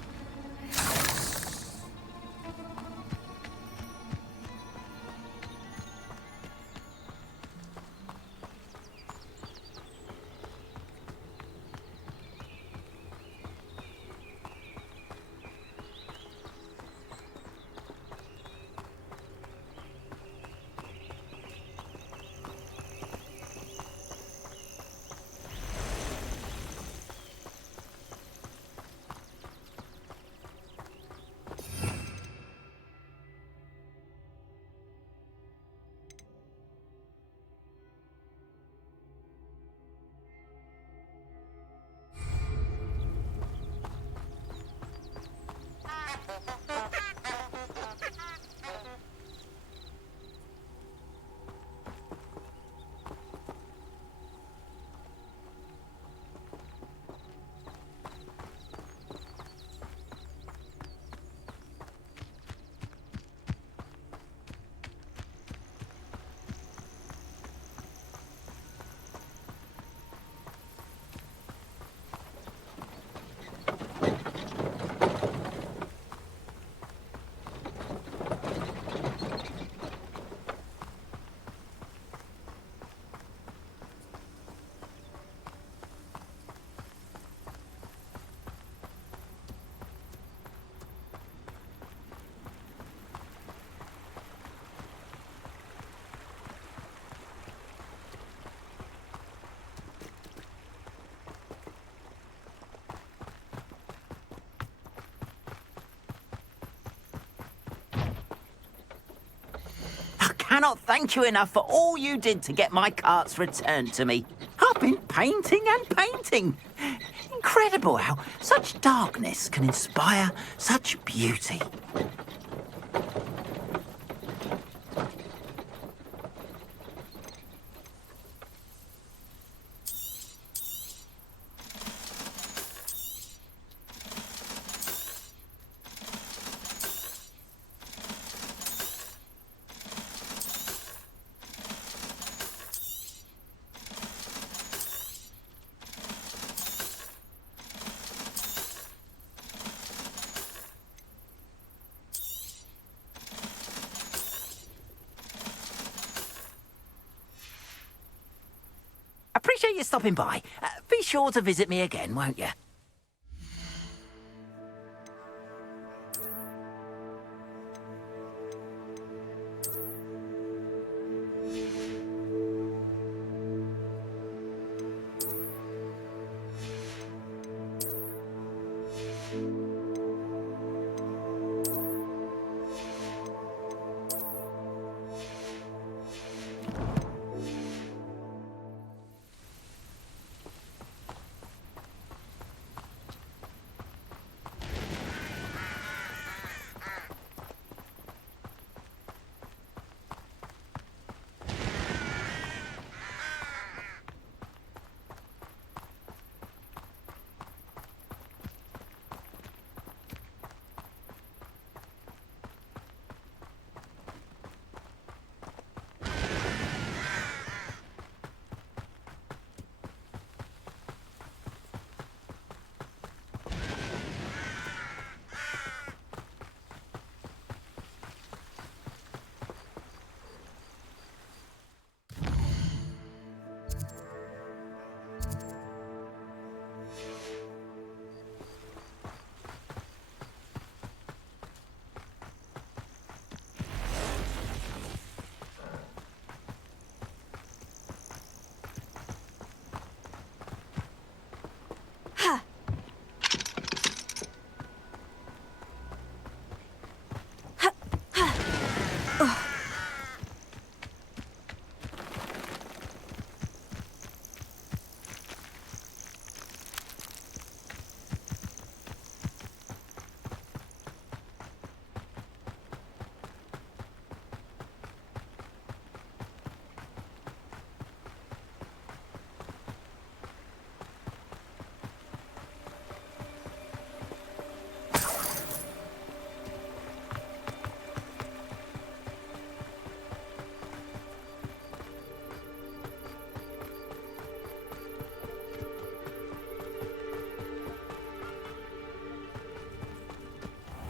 Cannot thank you enough for all you did to get my carts returned to me. I've been painting and painting. Incredible how such darkness can inspire such beauty. Appreciate you stopping by. Be sure to visit me again, won't you?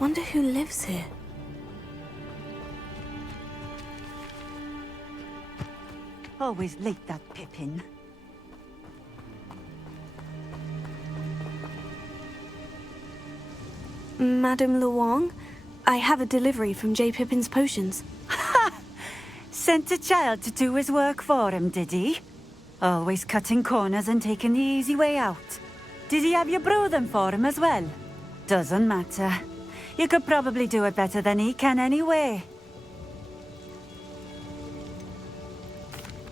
Wonder who lives here. Always late, that Pippin. Madame Luong, I have a delivery from J. Pippin's potions. Ha! Sent a child to do his work for him, did he? Always cutting corners and taking the easy way out. Did he have you brew them for him as well? Doesn't matter. You could probably do it better than he can anyway.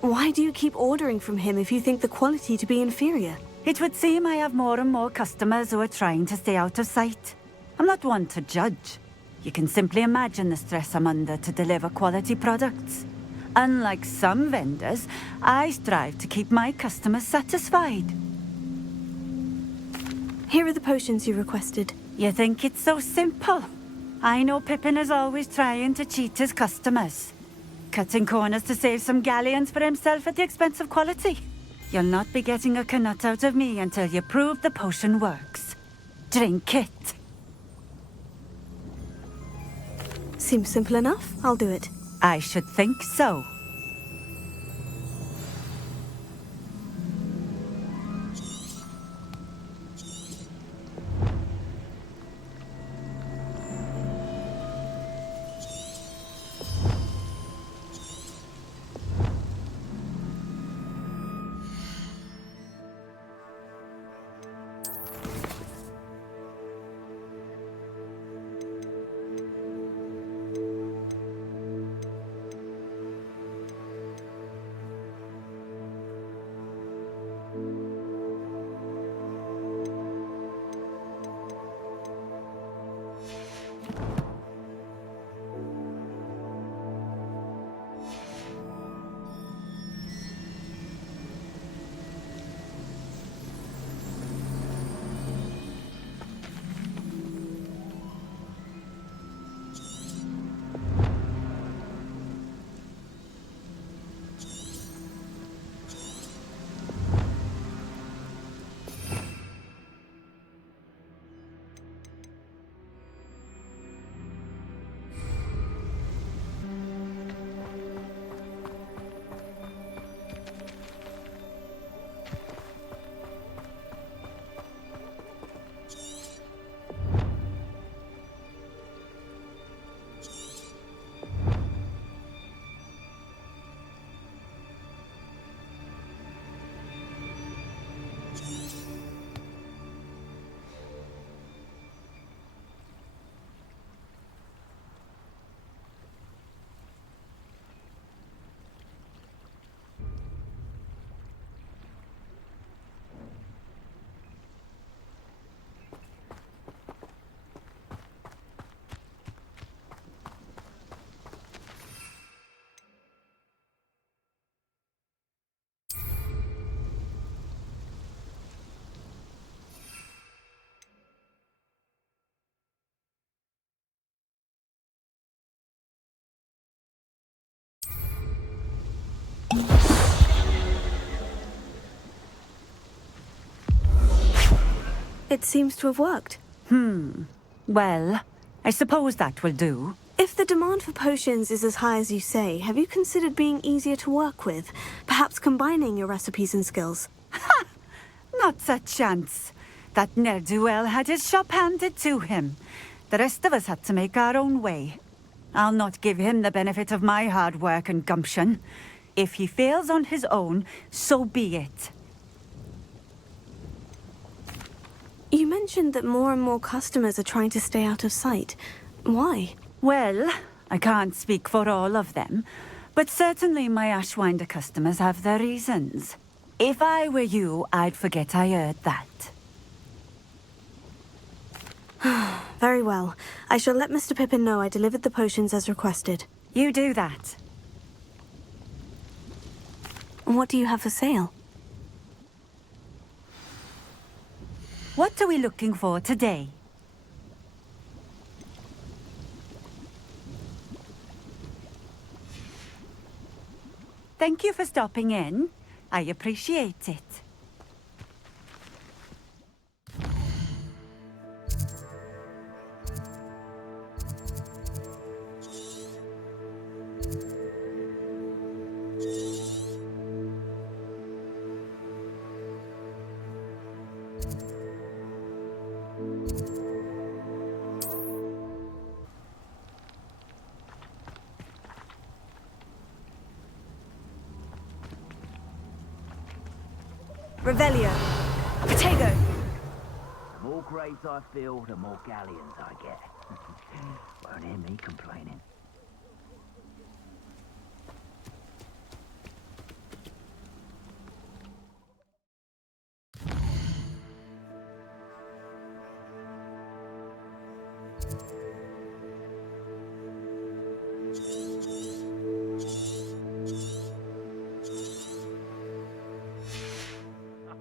Why do you keep ordering from him if you think the quality to be inferior? It would seem I have more and more customers who are trying to stay out of sight. I'm not one to judge. You can simply imagine the stress I'm under to deliver quality products. Unlike some vendors, I strive to keep my customers satisfied. Here are the potions you requested. You think it's so simple? I know Pippin is always trying to cheat his customers. Cutting corners to save some galleons for himself at the expense of quality. You'll not be getting a canut out of me until you prove the potion works. Drink it. Seems simple enough. I'll do it. I should think so. It seems to have worked. Well, I suppose that will do. If the demand for potions is as high as you say, have you considered being easier to work with? Perhaps combining your recipes and skills? Ha! Not a chance. That ne'er-do-well had his shop handed to him. The rest of us had to make our own way. I'll not give him the benefit of my hard work and gumption. If he fails on his own, so be it. You mentioned that more and more customers are trying to stay out of sight. Why? Well, I can't speak for all of them, but certainly my Ashwinder customers have their reasons. If I were you, I'd forget I heard that. Very well. I shall let Mr. Pippin know I delivered the potions as requested. You do that. What do you have for sale? What are we looking for today? Thank you for stopping in. I appreciate it. — Revelio. Protego. The more graves I fill, the more galleons I get. Won't hear me complaining.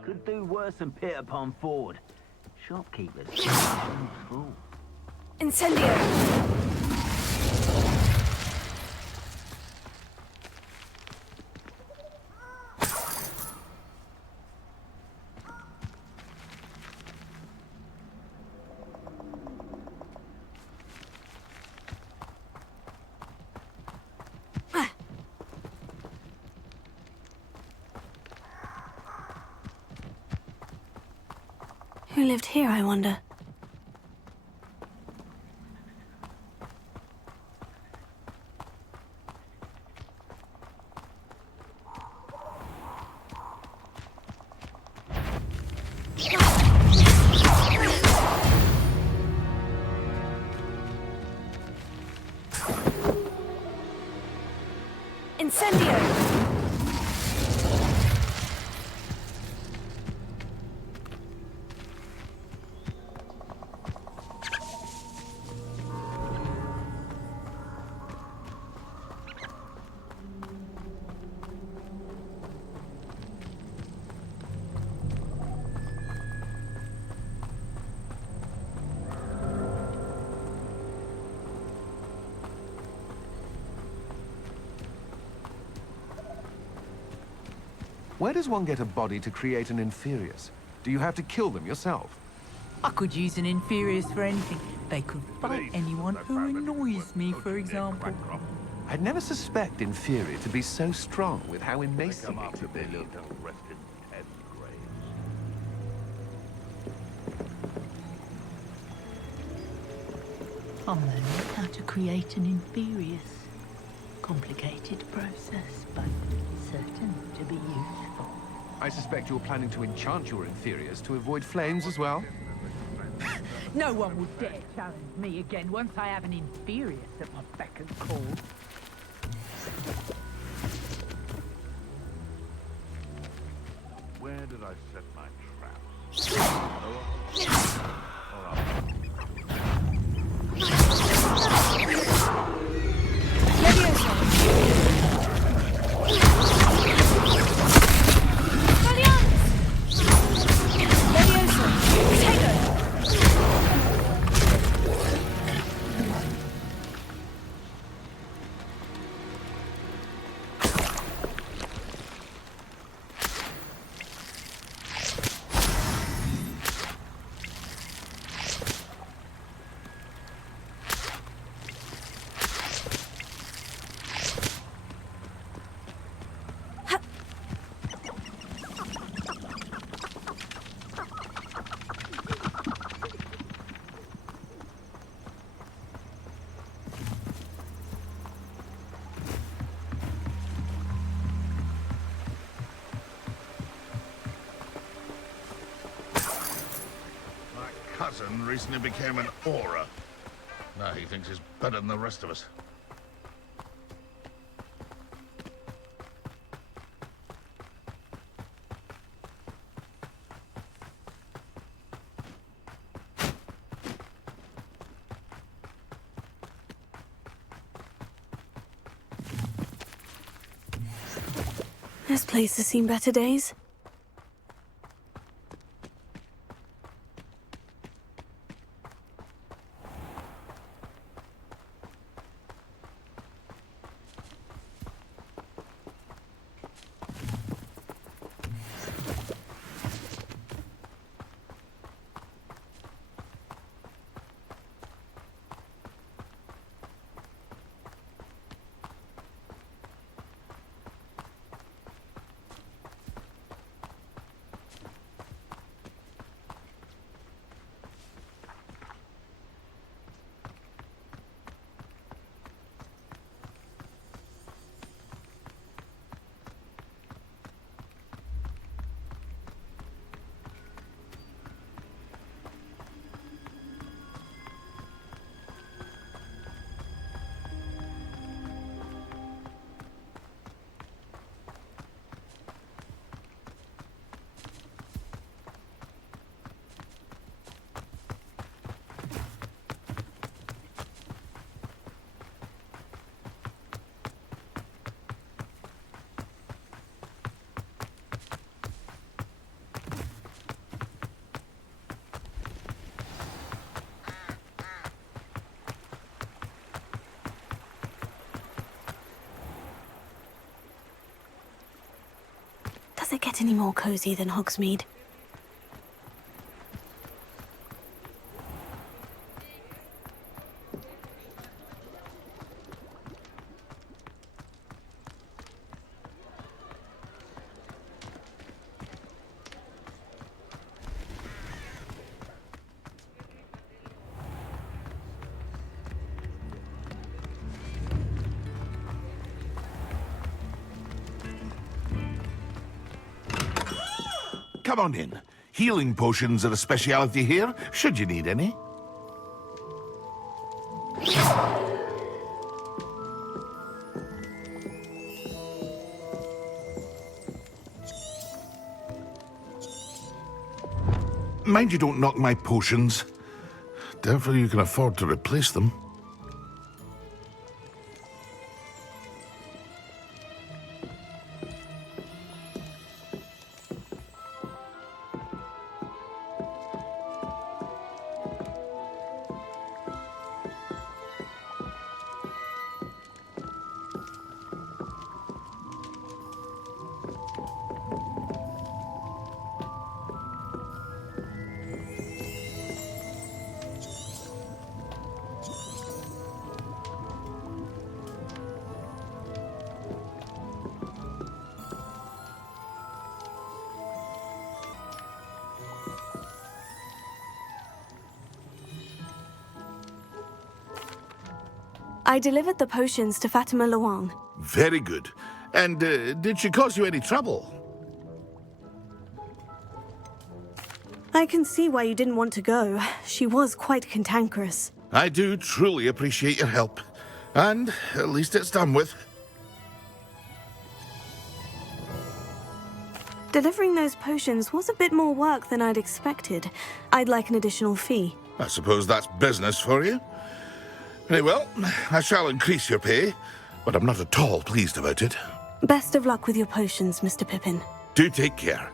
Could do worse than pit upon Ford. Shopkeepers. Fool. Incendio. Who lived here, I wonder? Incendio. Where does one get a body to create an Inferius? Do you have to kill them yourself? I could use an Inferius for anything. They could fight anyone who annoys me, for example. I'd never suspect Inferi to be so strong with how emaciated they look. I'm learning how to create an Inferius. Complicated process, but certain to be useful. I suspect you're planning to enchant your Inferius to avoid flames as well? No one would dare challenge me again once I have an Inferius at my beck and call. Where did I set my traps? Cousin recently became an aura. Now he thinks he's better than the rest of us. This place has seen better days. it get any more cozy than Hogsmeade? Come on in. Healing potions are a speciality here, should you need any. Mind you don't knock my potions. Doubtful you can afford to replace them. I delivered the potions to Fatima Luang. Very good. And did she cause you any trouble? I can see why you didn't want to go. She was quite cantankerous. I do truly appreciate your help. And at least it's done with. Delivering those potions was a bit more work than I'd expected. I'd like an additional fee. I suppose that's business for you. Very well, I shall increase your pay, but I'm not at all pleased about it. Best of luck with your potions, Mr. Pippin. Do take care.